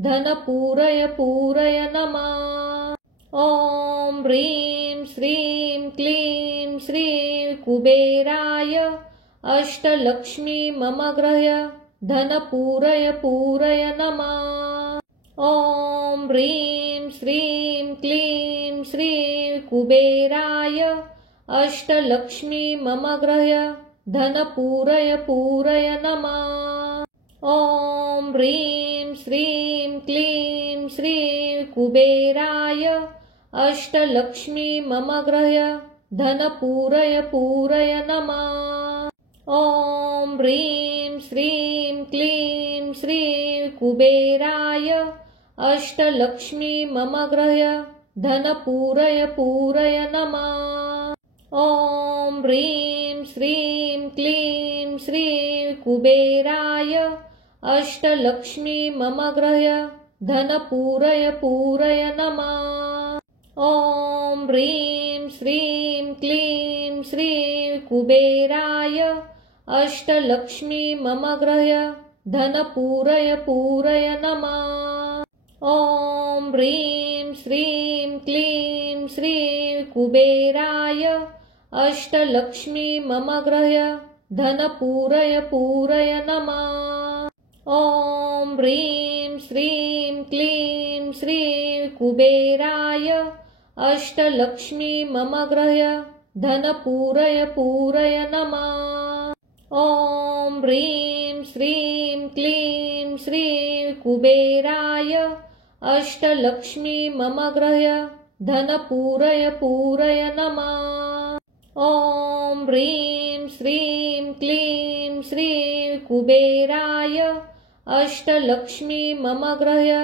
धनपूरय पूरय नमः। ॐ ह्रीं श्रीं क्लीं श्री कुबेराय अष्टलक्ष्मी मम गृह्य धनपूरय पूरय नमः। ॐ ह्रीं श्रीं क्लीं श्री कुबेराय अष्टलक्ष्मी मम गृह्य धनपूरय पूरय नमः। ॐ ह्रीं श्रीं क्लीं श्री कुबेराय अष्टलक्ष्मी मम गृह्य धनपूरय पूरय नमः। ॐ ह्रीं श्रीं क्लीं श्री कुबेराय अष्टलक्ष्मी मम गृह्य धनपूरय पूरय नमः। ॐ ह्रीं श्रीं क्लीं श्री कुबेराय अष्टलक्ष्मी मम गृह्य धनपूरय पूरय नमः। ॐ ह्रीं श्रीं क्लीं श्री कुबेराय अष्टलक्ष्मी मम गृह्य धनपूरय पूरय नमः। ॐ ह्रीं श्रीं क्लीं श्री कुबेराय अष्टलक्ष्मी मम गृह्य धनपूरय पूरय नमः। ॐ ह्रीं श्रीं क्लीं श्री कुबेराय अष्टलक्ष्मी मम गृह्य धनपूरय पूरय नमः। ॐ ह्रीं श्रीं क्लीं श्री कुबेराय अष्टलक्ष्मी मम गृह्य धनपूरय पूरय नमः। ॐ ह्रीं श्रीं क्लीं श्री कुबेराय अष्टलक्ष्मी मम गृह्य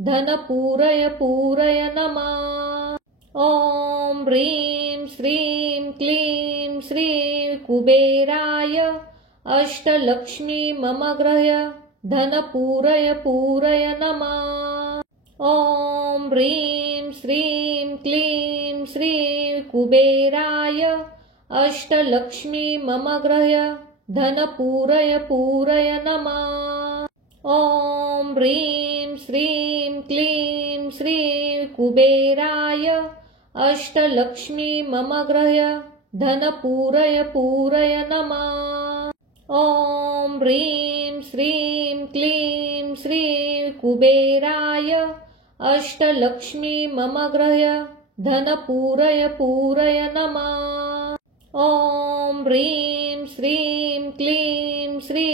धनपूरय पूरय नमः। ॐ ह्रीं श्रीं क्लीं श्री कुबेराय अष्टलक्ष्मी मम गृह्य धनपूरय पूरय नमः। ॐ ह्रीं श्रीं क्लीं श्री कुबेराय अष्टलक्ष्मी मम गृह्य धनपूरय पूरय नमः। ॐ ह्रीं श्रीं क्लीं श्री कुबेराय अष्टलक्ष्मी मम गृह्य धनपूरय पूरय नमः। ॐ ह्रीं श्रीं क्लीं श्री कुबेराय अष्टलक्ष्मी मम गृह्य धनपूरय पूरय नमः। ॐ ह्रीं श्रीं क्लीं श्री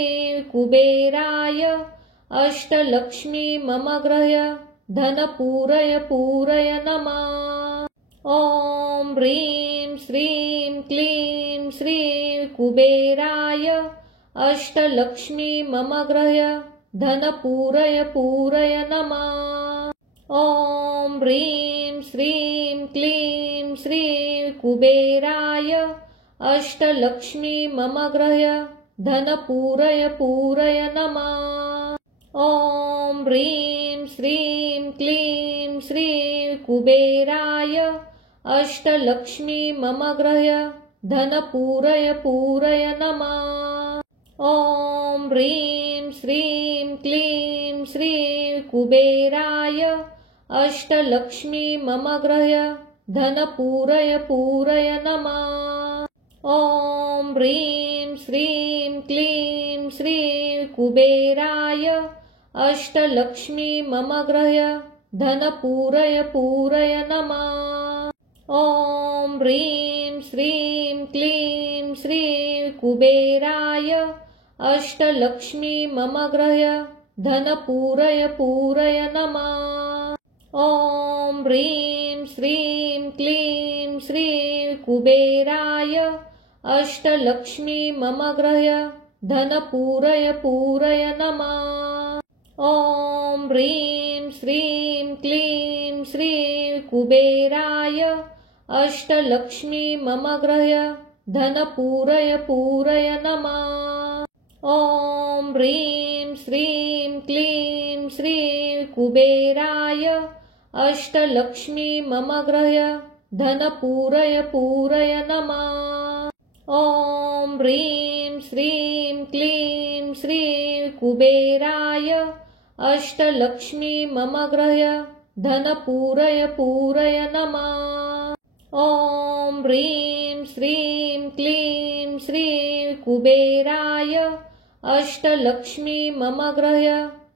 कुबेराय अष्टलक्ष्मी मम गृह्य धनपूरय पूरय नमः। ॐ ह्रीं श्रीं क्लीं श्री कुबेराय अष्टलक्ष्मी मम गृह्य धनपूरय पूरय नमः। ॐ ह्रीं श्रीं क्लीं श्री कुबेराय अष्टलक्ष्मी मम गृह्य धनपूरय पूरय नमः। ॐ ह्रीं श्रीं क्लीं श्री कुबेराय अष्टलक्ष्मी मम गृह्य धनपूरय पूरय नमः। ॐ ह्रीं श्रीं क्लीं श्री कुबेराय अष्टलक्ष्मी मम गृह्य धनपूरय पूरय नमः। ॐ ह्रीं श्रीं क्लीं श्री कुबेराय अष्टलक्ष्मी मम गृह्य धनपूरय पूरय नमः। ॐ ह्रीं श्रीं क्लीं श्री कुबेराय अष्टलक्ष्मी मम गृह्य धनपूरय पूरय नमः। ॐ ह्रीं श्रीं क्लीं श्री कुबेराय अष्टलक्ष्मी मम गृह्य धनपूरय पूरय नमः। ॐ ह्रीं श्रीं क्लीं श्री कुबेराय अष्टलक्ष्मी मम गृह्य धनपूरय पूरय नमः। ॐ ह्रीं श्रीं क्लीं श्री कुबेराय अष्टलक्ष्मी मम गृह्य धनपूरय पूरय नमः। ॐ ह्रीं श्रीं क्लीं श्री कुबेराय अष्टलक्ष्मी मम गृह्य धनपूरय पूरय नमः। ॐ ह्रीं श्रीं क्लीं श्री कुबेराय अष्टलक्ष्मी मम गृह्य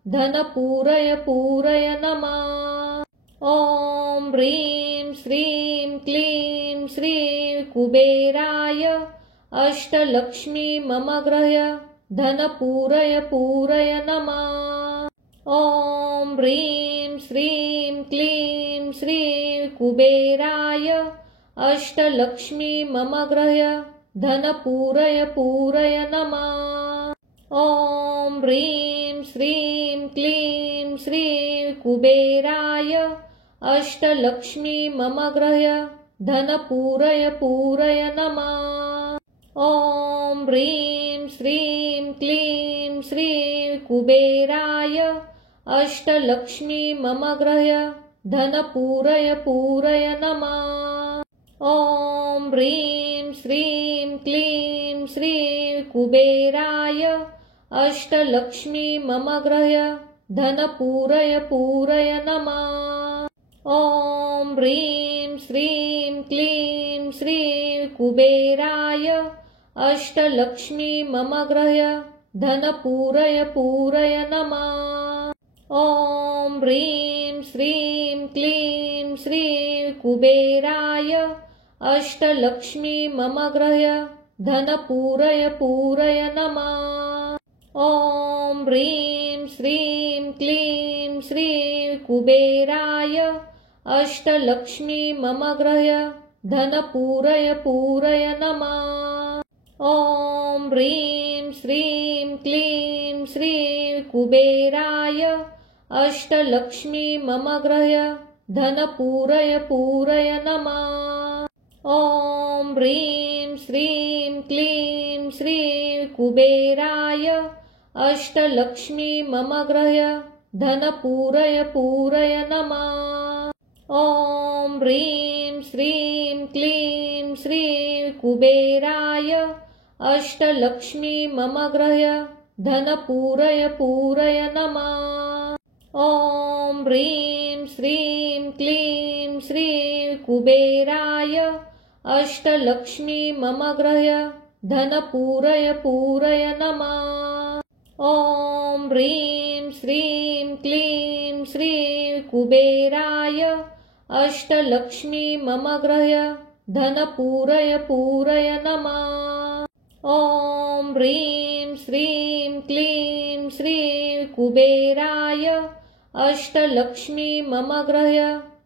धनपूरय पूरय नमः। ॐ ह्रीं श्रीं क्लीं श्री कुबेराय अष्टलक्ष्मी मम गृह्य धनपूरय पूरय नमः। ॐ ह्रीं श्रीं क्लीं श्री कुबेराय अष्टलक्ष्मी मम गृह्य धनपूरय पूरय नमः। ॐ ह्रीं श्रीं क्लीं श्री कुबेराय अष्टलक्ष्मी मम गृह्य धनपूरय पूरय नमः। ॐ ह्रीं श्रीं क्लीं श्री कुबेराय अष्टलक्ष्मी मम गृह्य धनपूरय पूरय नमः। ॐ ह्रीं श्रीं क्लीं श्री कुबेराय अष्टलक्ष्मी मम गृह्य धनपूरय पूरय नमः। ॐ ह्रीं श्रीं क्लीं श्री कुबेराय अष्टलक्ष्मी मम गृह्य धन पूरय पूरय नमः। ॐ ह्रीं श्रीं क्लीं श्री कुबेराय अष्टलक्ष्मी मम गृह्य धन पूरय पूरय नमः। ॐ ह्रीं श्रीं क्लीं श्री कुबेराय अष्टलक्ष्मी मम गृह्य धन पूरय पूरय नमः। ॐ ह्रीं श्रीं क्लीं श्री कुबेराय अष्टलक्ष्मी मम गृह्य धन पूरय पूरय नमः। ॐ ह्रीं श्रीं क्लीं श्री कुबेराय अष्टलक्ष्मी मम गृह्य धन पूरय पूरय नमः। ॐ ह्रीं श्रीं क्लीं श्री कुबेराय अष्टलक्ष्मी मम गृह्य धन पूरय पूरय नमः। ॐ ह्रीं श्रीं क्लीं श्री कुबेराय अष्टलक्ष्मी मम गृह्य धन पूरय पूरय नमः। ॐ ह्रीं श्रीं क्लीं श्री कुबेराय अष्टलक्ष्मी मम गृह्य धन पूरय पूरय नमः। ॐ ह्रीं श्रीं क्लीं श्री कुबेराय अष्टलक्ष्मी मम गृह्य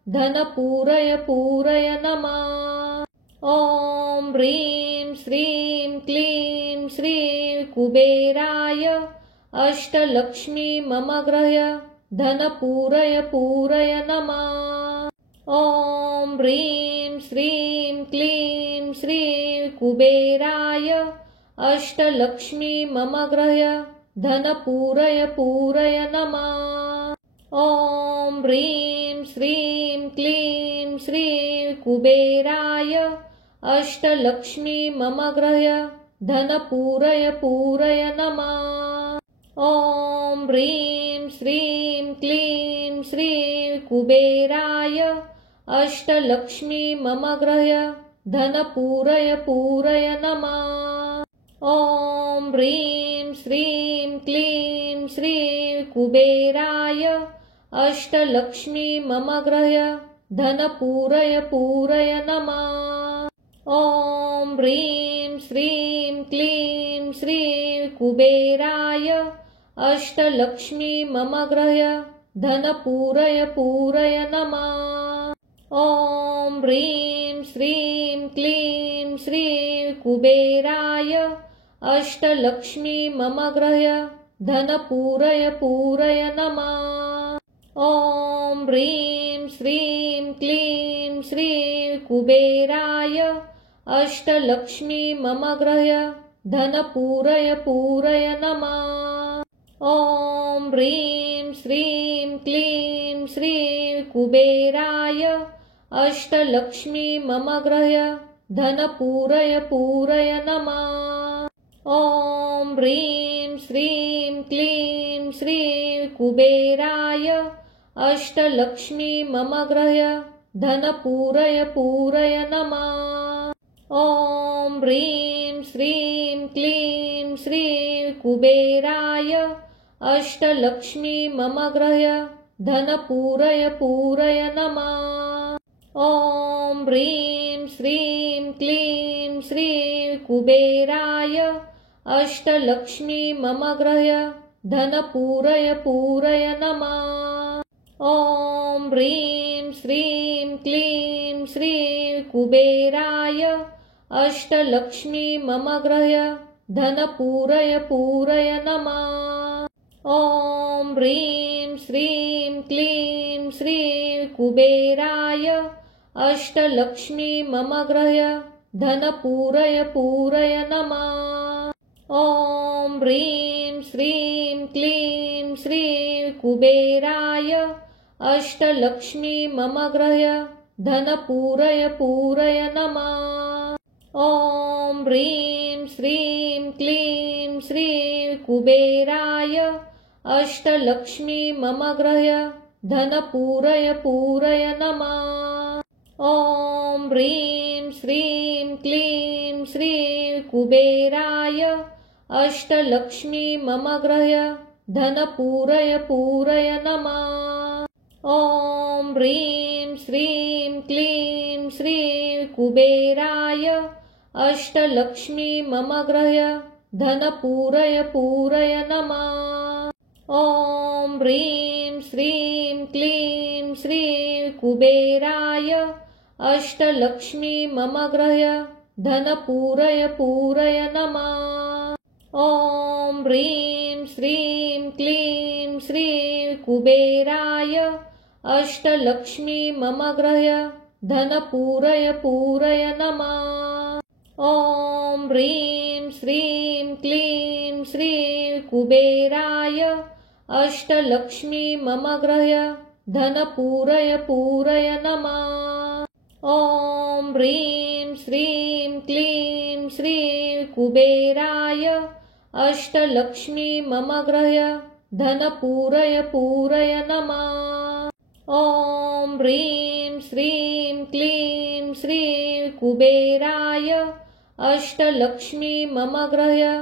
धन पूरय पूरय नमः। ॐ ह्रीं श्रीं क्लीं श्री कुबेराय अष्टलक्ष्मी मम गृह्य धन पूरय पूरय नमः। ॐ ह्रीं श्रीं क्लीं श्री कुबेराय अष्टलक्ष्मी मम गृह्य धन पूरय पूरय नमः। ॐ ह्रीं श्रीं क्लीं श्री कुबेराय अष्टलक्ष्मी मम गृह्य धन पूरय पूरय नमः। ॐ ह्रीं श्रीं क्लीं श्री कुबेराय अष्टलक्ष्मी मम गृह्य धन पूरय पूरय नमः। ॐ ह्रीं श्रीं क्लीं श्री कुबेराय अष्टलक्ष्मी मम गृह्य धन पूरय पूरय नमः। ॐ ह्रीं श्रीं क्लीं श्री कुबेराय अष्टलक्ष्मी मम गृह्य धन पूरय पूरय नमः। ॐ ह्रीं श्रीं क्लीं श्री कुबेराय अष्टलक्ष्मी मम गृह्य धन पूरय पूरय नमः। ॐ ह्रीं श्रीं क्लीं श्री कुबेराय अष्टलक्ष्मी मम गृह्य धन पूरय पूरय नमः। ॐ ह्रीं श्रीं क्लीं श्री कुबेराय अष्टलक्ष्मी मम गृह्य धन पूरय पूरय नमः। ॐ ह्रीं श्रीं क्लीं श्री कुबेराय अष्टलक्ष्मी मम गृह्य धन पूरय पूरय नमः। ॐ ह्रीं श्रीं क्लीं श्री कुबेराय अष्टलक्ष्मी मम गृह्य धन पूरय पूरय नमः। ॐ ह्रीं श्रीं क्लीं श्री कुबेराय अष्टलक्ष्मी मम गृह्य धन पूरय पूरय नमः। ॐ ह्रीं श्रीं क्लीं श्री कुबेराय अष्टलक्ष्मी मम गृह्य धन पूरय पूरय नमः। ॐ ह्रीं श्रीं क्लीं श्री कुबेराय अष्टलक्ष्मी मम गृह्य धन पूरय पूरय नमः। ॐ ह्रीं श्रीं क्लीं श्री कुबेराय अष्टलक्ष्मी मम गृह्य धन पूरय पूरय नमः। ॐ ह्रीं श्रीं क्लीं श्री कुबेराय अष्टलक्ष्मी मम गृह्य धन पूरय पूरय नमः। ॐ ह्रीं श्रीं क्लीं श्री कुबेराय अष्टलक्ष्मी मम गृह्य धनपूरय पूरय नमः। ॐ ह्रीं श्रीं क्लीं श्री कुबेराय अष्टलक्ष्मी मम गृह्य धनपूरय पूरय नमः। ॐ ह्रीं श्रीं क्लीं श्री कुबेराय अष्टलक्ष्मी मम गृह्य धनपूरय पूरय नमः। ॐ ह्रीं श्रीं क्लीं श्री कुबेराय अष्टलक्ष्मी मम गृह्य धनपूरय पूरय नमः। ॐ ह्रीं श्रीं क्लीं श्री कुबेराय अष्टलक्ष्मी मम गृह्य धनपूरय पूरय नमः। ॐ ह्रीं श्रीं क्लीं श्री कुबेराय अष्टलक्ष्मी मम गृह्य धनपूरय पूरय नमः। ॐ ह्रीं श्रीं क्लीं श्री कुबेराय अष्टलक्ष्मी मम गृह्य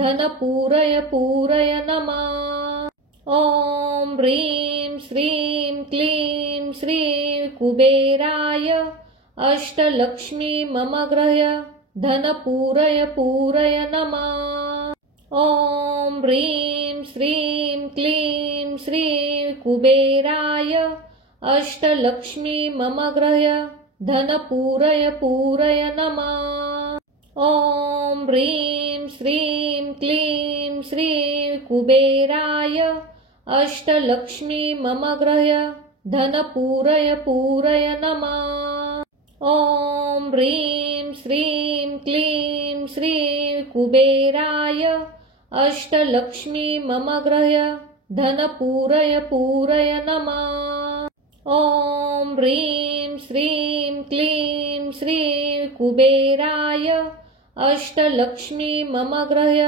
धनपूरय पूरय नमः। ॐ ह्रीं श्रीं क्लीं श्री कुबेराय अष्टलक्ष्मी मम गृह्य धनपूरय पूरय नमः। ॐ ह्रीं श्रीं क्लीं श्री कुबेराय अष्टलक्ष्मी मम गृह्य धनपूरय पूरय नमः। ॐ ह्रीं श्रीं क्लीं श्री कुबेराय अष्टलक्ष्मी मम गृह्य धनपूरय पूरय नमः। ॐ ह्रीं श्रीं क्लीं श्री कुबेराय अष्टलक्ष्मी मम गृह्य धनपूरय पूरय नमः। ॐ ह्रीं श्रीं क्लीं श्री कुबेराय अष्टलक्ष्मी मम गृह्य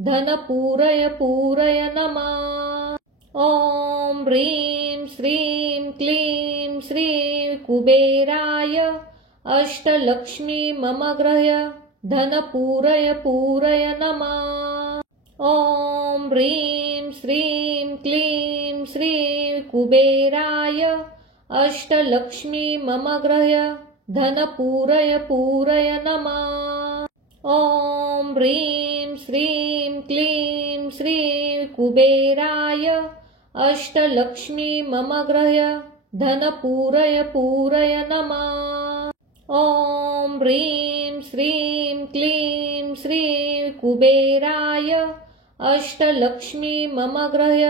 धनपूरय पूरय नमः। ॐ ह्रीं श्रीं क्लीं श्री कुबेराय अष्टलक्ष्मी मम गृह्य धनपूरय पूरय नमः। ॐ ह्रीं श्रीं क्लीं श्री कुबेराय अष्टलक्ष्मी मम गृह्य धनपूरय पूरय नमः। ॐ ह्रीं श्रीं क्लीं श्री कुबेराय अष्टलक्ष्मी मम गृह्य धनपूरय पूरय नमः। ॐ ह्रीं श्रीं क्लीं श्री कुबेराय अष्टलक्ष्मी मम गृह्य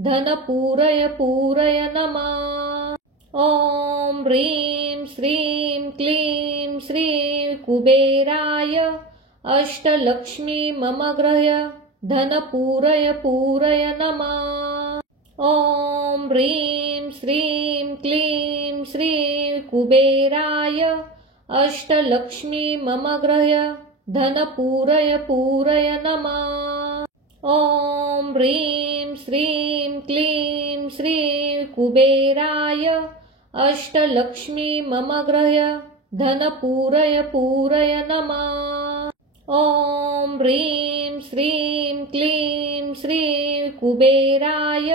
धनपूरय पूरय नमः। ॐ ह्रीं श्रीं क्लीं श्री कुबेराय अष्टलक्ष्मी मम गृह्य धनपूरय पूरय नमः। ॐ ह्रीं श्रीं क्लीं श्री कुबेराय अष्टलक्ष्मी मम गृह्य धनपूरय पूरय नमः। ॐ ह्रीं श्रीं क्लीं श्री कुबेराय अष्टलक्ष्मी मम गृह्य धनपूरय पूरय नमः। ॐ ह्रीं श्रीं क्लीं श्री कुबेराय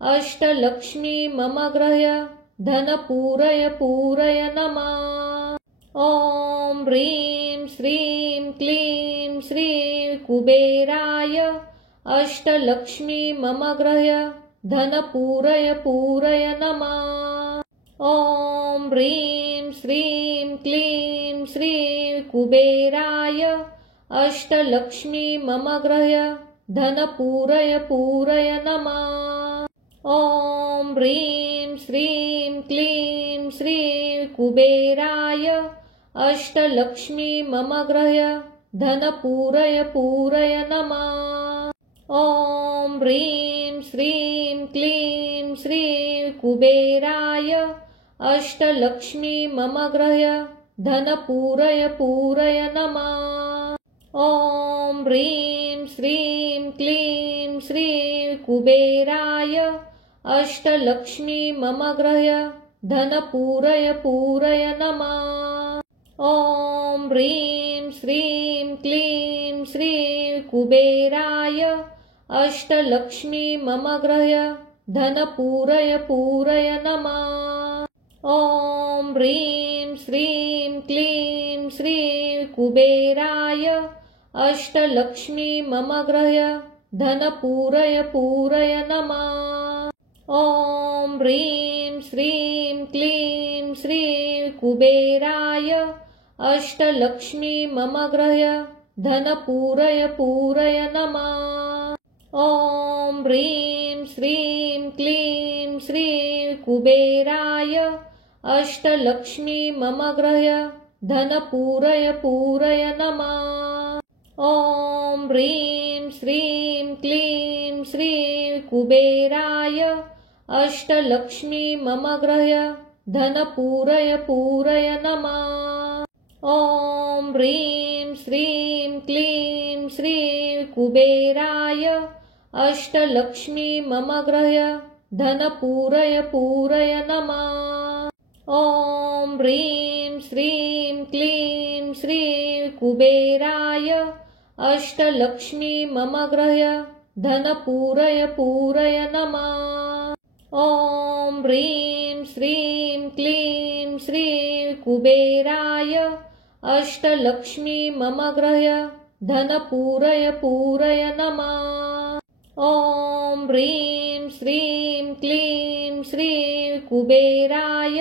अष्टलक्ष्मी मम गृह्य धनपूरय पूरय नमः। ॐ ह्रीं श्रीं क्लीं श्री कुबेराय अष्टलक्ष्मी मम गृह्य धनपूरय पूरय नमः। ॐ ह्रीं श्रीं क्लीं श्री कुबेराय अष्टलक्ष्मी मम गृह्य धनपूरय पूरय नमः। ॐ ह्रीं श्रीं क्लीं श्री कुबेराय अष्टलक्ष्मी मम गृह्य धनपूरय पूरय नमः। ॐ ह्रीं श्रीं क्लीं श्री कुबेराय अष्टलक्ष्मी मम गृह्य धनपूरय पूरय नमः। ॐ ह्रीं श्रीं क्लीं श्री कुबेराय अष्टलक्ष्मी मम गृह्य धनपूरय पूरय नमः। ॐ ह्रीं श्रीं क्लीं श्री कुबेराय अष्टलक्ष्मी मम गृह्य धन पूरय पूरय नमः। ॐ ह्रीं श्रीं क्लीं श्री कुबेराय अष्टलक्ष्मी मम गृह्य धन पूरय पूरय नमः। ॐ ह्रीं श्रीं क्लीं श्री कुबेराय अष्टलक्ष्मी मम गृह्य धन पूरय पूरय नमः। ॐ ह्रीं श्रीं क्लीं श्री कुबेराय अष्टलक्ष्मी मम गृह्य धन पूरय पूरय नमः। ॐ ह्रीं श्रीं क्लीं श्री कुबेराय अष्टलक्ष्मी मम गृह्य धन पूरय पूरय नमः। ॐ ह्रीं श्रीं क्लीं श्री कुबेराय अष्टलक्ष्मी मम गृह्य धन पूरय पूरय नमः। ॐ ह्रीं श्रीं क्लीं श्री कुबेराय अष्टलक्ष्मी मम गृह्य धन पूरय पूरय नमः। ॐ ह्रीं श्रीं क्लीं श्री कुबेराय अष्टलक्ष्मी मम गृह्य धन पूरय पूरय नमः। ॐ ह्रीं श्रीं क्लीं श्री कुबेराय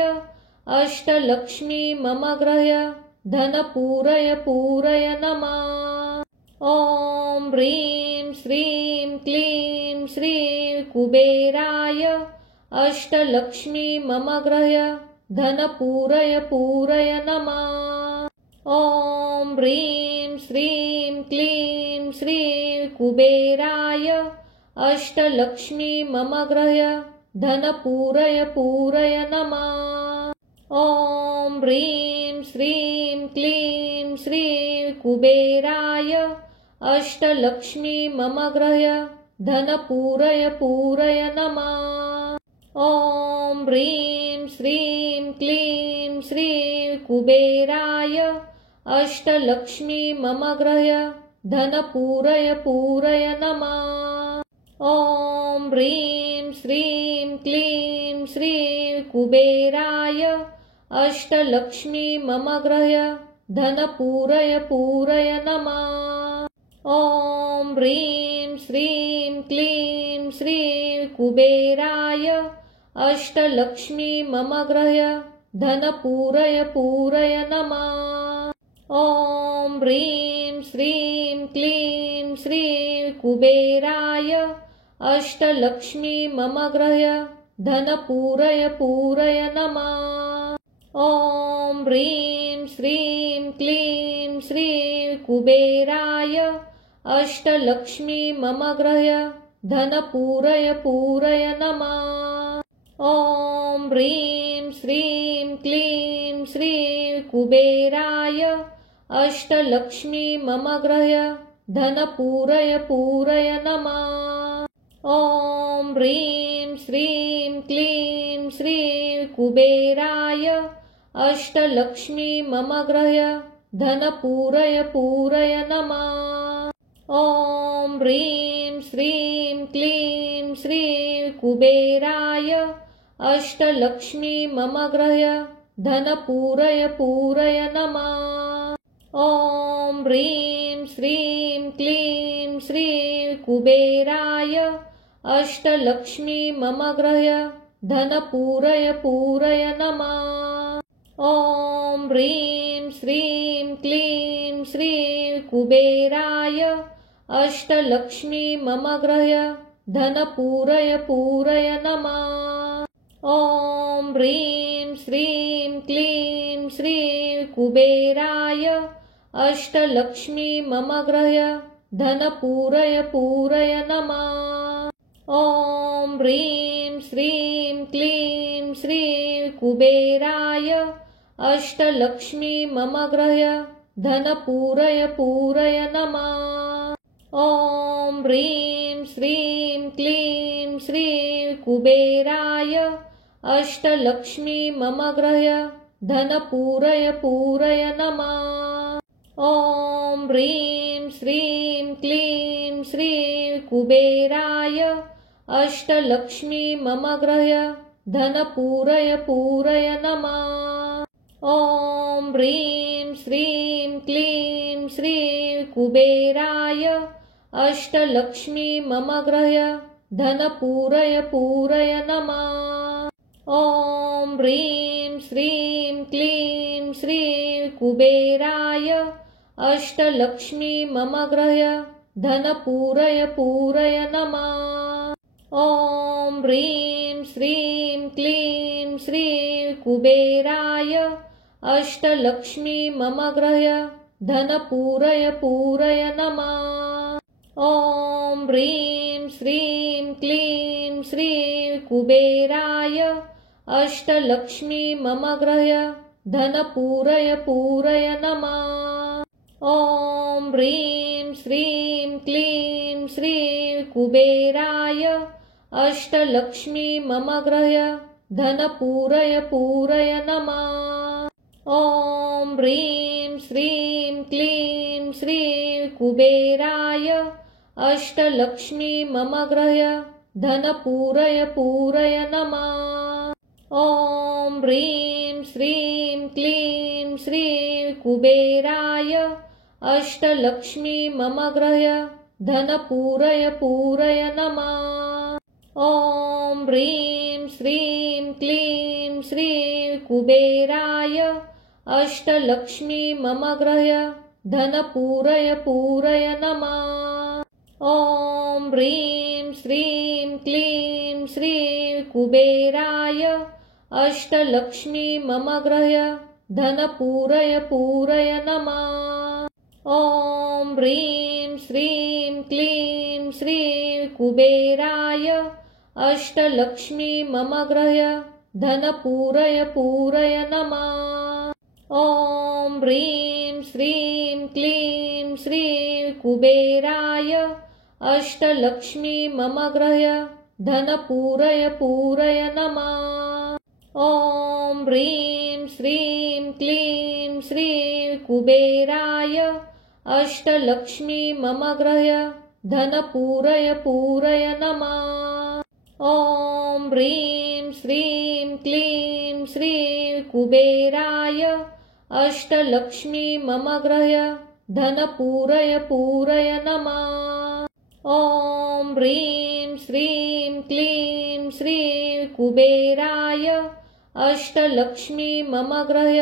अष्टलक्ष्मी मम गृह्य धन पूरय पूरय नमः। ॐ ह्रीं श्रीं क्लीं श्री कुबेराय अष्टलक्ष्मी मम गृह्य धन पूरय पूरय नमः। ॐ ह्रीं श्रीं क्लीं श्री कुबेराय अष्टलक्ष्मी मम गृह्य धन पूरय पूरय नमः। ॐ ह्रीं श्रीं क्लीं श्री कुबेराय अष्टलक्ष्मी मम गृह्य धन पूरय पूरय नमः। ॐ ह्रीं श्रीं क्लीं श्री कुबेराय अष्टलक्ष्मी मम गृह्य धन पूरय पूरय नमः। ॐ ह्रीं श्रीं क्लीं श्री कुबेराय अष्टलक्ष्मी मम गृह्य धन पूरय पूरय नमः। ॐ ह्रीं श्रीं क्लीं श्री कुबेराय अष्टलक्ष्मी मम गृह्य धन पूरय पूरय नमः। ॐ ह्रीं श्रीं क्लीं श्री कुबेराय अष्टलक्ष्मी मम गृह्य धन पूरय पूरय नमः। ॐ ह्रीं श्रीं क्लीं श्री कुबेराय अष्टलक्ष्मी मम गृह्य धन पूरय पूरय नमः। ॐ ह्रीं श्रीं क्लीं श्री कुबेराय अष्टलक्ष्मी मम गृह्य धन पूरय पूरय नमः। ॐ ह्रीं श्रीं क्लीं श्री कुबेराय अष्टलक्ष्मी मम गृह्य धन पूरय पूरय नमः। ॐ ह्रीं श्रीं क्लीं श्री कुबेराय अष्टलक्ष्मी मम गृह्य धन पूरय पूरय नमः। ॐ ह्रीं श्रीं क्लीं श्री कुबेराय अष्टलक्ष्मी मम गृह्य धन पूरय पूरय नमः। ॐ ह्रीं श्रीं क्लीं श्री कुबेराय अष्टलक्ष्मी मम गृह्य धन पूरय पूरय नमः। ॐ ह्रीं श्रीं क्लीं श्री कुबेराय अष्टलक्ष्मी मम गृह्य धन पूरय पूरय नमः। ॐ ह्रीं श्रीं क्लीं श्री कुबेराय अष्टलक्ष्मी मम गृह्य धन पूरय पूरय नमः। ॐ ह्रीं श्रीं क्लीं श्री कुबेराय अष्टलक्ष्मी मम गृह्य धन पूरय पूरय नमः। ॐ ह्रीं श्रीं क्लीं श्री कुबेराय अष्टलक्ष्मी मम गृह धनपूरय पूरय नमः। ॐ ह्रीं श्रीं क्लीं श्री कुबेराय अष्टलक्ष्मी मम गृह धनपूरय पूरय नमः। ॐ ह्रीं श्रीं क्लीं श्री कुबेराय अष्टलक्ष्मी मम गृह धनपूरय पूरय नमः। ॐ ह्रीं श्रीं क्लीं श्री कुबेराय अष्टलक्ष्मी मम गृह धनपूरय पूरय नमः। ॐ ह्रीं श्रीं क्लीं श्री कुबेराय अष्टलक्ष्मी मम गृह धनपूरय पूरय नमः। ॐ ह्रीं श्रीं क्लीं श्री कुबेराय अष्टलक्ष्मी मम गृह धनपूरय पूरय नमः। ॐ ह्रीं श्रीं क्लीं श्री कुबेराय अष्टलक्ष्मी मम गृह धनपूरय पूरय नमः। ॐ ह्रीं श्रीं क्लीं श्री कुबेराय अष्टलक्ष्मी मम गृह धनपूरय पूरय नमः। ॐ ह्रीं श्रीं क्लीं श्री कुबेराय अष्टलक्ष्मी मम गृह धनपूरय पूरय नमः। ॐ ह्रीं श्रीं क्लीं श्री कुबेराय अष्टलक्ष्मी मम गृह धनपूरय पूरय नमः। ॐ ह्रीं श्रीं क्लीं श्री कुबेराय अष्टलक्ष्मी मम गृह धनपूरय पूरय नमः। ॐ ह्रीं श्रीं क्लीं श्री कुबेराय अष्टलक्ष्मी मम गृह धनपूरय पूरय नमः। ॐ ह्रीं श्रीं क्लीं श्री कुबेराय अष्टलक्ष्मी मम गृह धनपूरय पूरय नमः। ॐ ह्रीं श्रीं क्लीं श्री कुबेराय अष्टलक्ष्मी मम गृह धनपूरय पूरय नमः। ॐ ह्रीं श्रीं क्लीं श्री कुबेराय अष्टलक्ष्मी मम गृह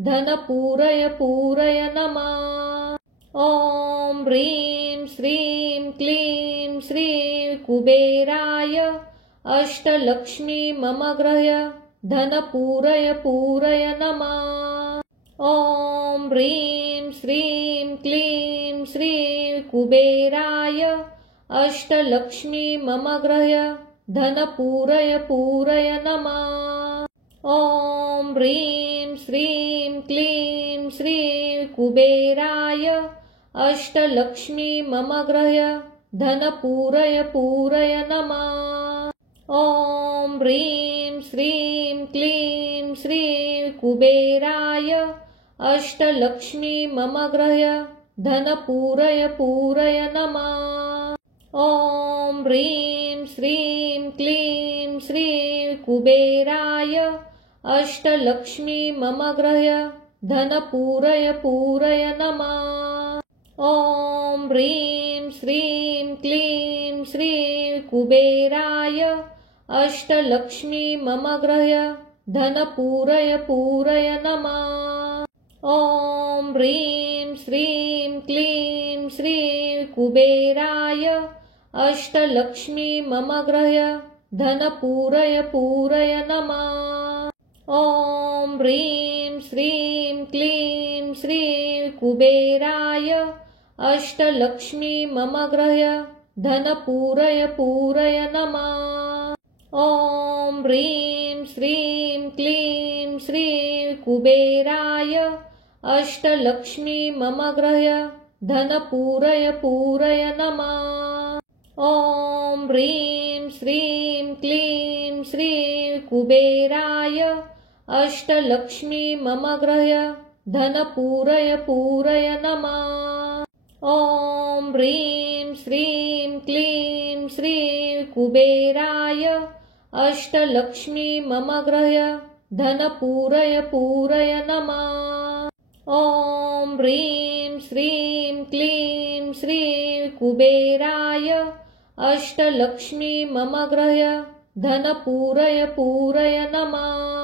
धनपूरय पूरय नमः। ॐ ह्रीं श्रीं क्लीं श्री कुबेराय अष्टलक्ष्मी मम गृह धनपूरय पूरय नमः। ॐ ह्रीं श्रीं क्लीं श्री कुबेराय अष्टलक्ष्मी मम गृह धनपूरय पूरय नमः। ॐ ह्रीं श्रीं क्लीं श्री कुबेराय अष्टलक्ष्मी मम गृह धनपूरय पूरय नमः। ॐ ह्रीं श्रीं क्लीं श्री कुबेराय अष्टलक्ष्मी मम गृह धनपूरय पूरय नमः। ॐ ह्रीं श्रीं क्लीं श्री कुबेराय अष्टलक्ष्मी मम गृह धनपूरय पूरय नमः। ॐ ह्रीं श्रीं क्लीं श्री कुबेराय अष्टलक्ष्मी मम गृह धनपूरय पूरय नमः। ॐ ह्रीं श्रीं क्लीं श्री कुबेराय अष्टलक्ष्मी मम गृह धनपूरय पूरय नमः। ॐ ह्रीं श्रीं क्लीं श्री कुबेराय अष्टलक्ष्मी मम गृह धनपूरय पूरय नमः। ॐ ह्रीं श्रीं क्लीं श्री कुबेराय अष्टलक्ष्मी मम गृह धनपूरय पूरय नमः। ॐ ह्रीं श्रीं क्लीं श्री कुबेराय अष्टलक्ष्मी मम गृह धन पूरय पूरय नमः। ॐ ह्रीं श्रीं क्लीं श्रीं कुबेराय अष्टलक्ष्मी मम गृह्य धन पूरय पूरय नमः। ॐ ह्रीं श्रीं क्लीं श्रीं कुबेराय अष्टलक्ष्मी मम गृह्य धन पूरय पूरय नमः।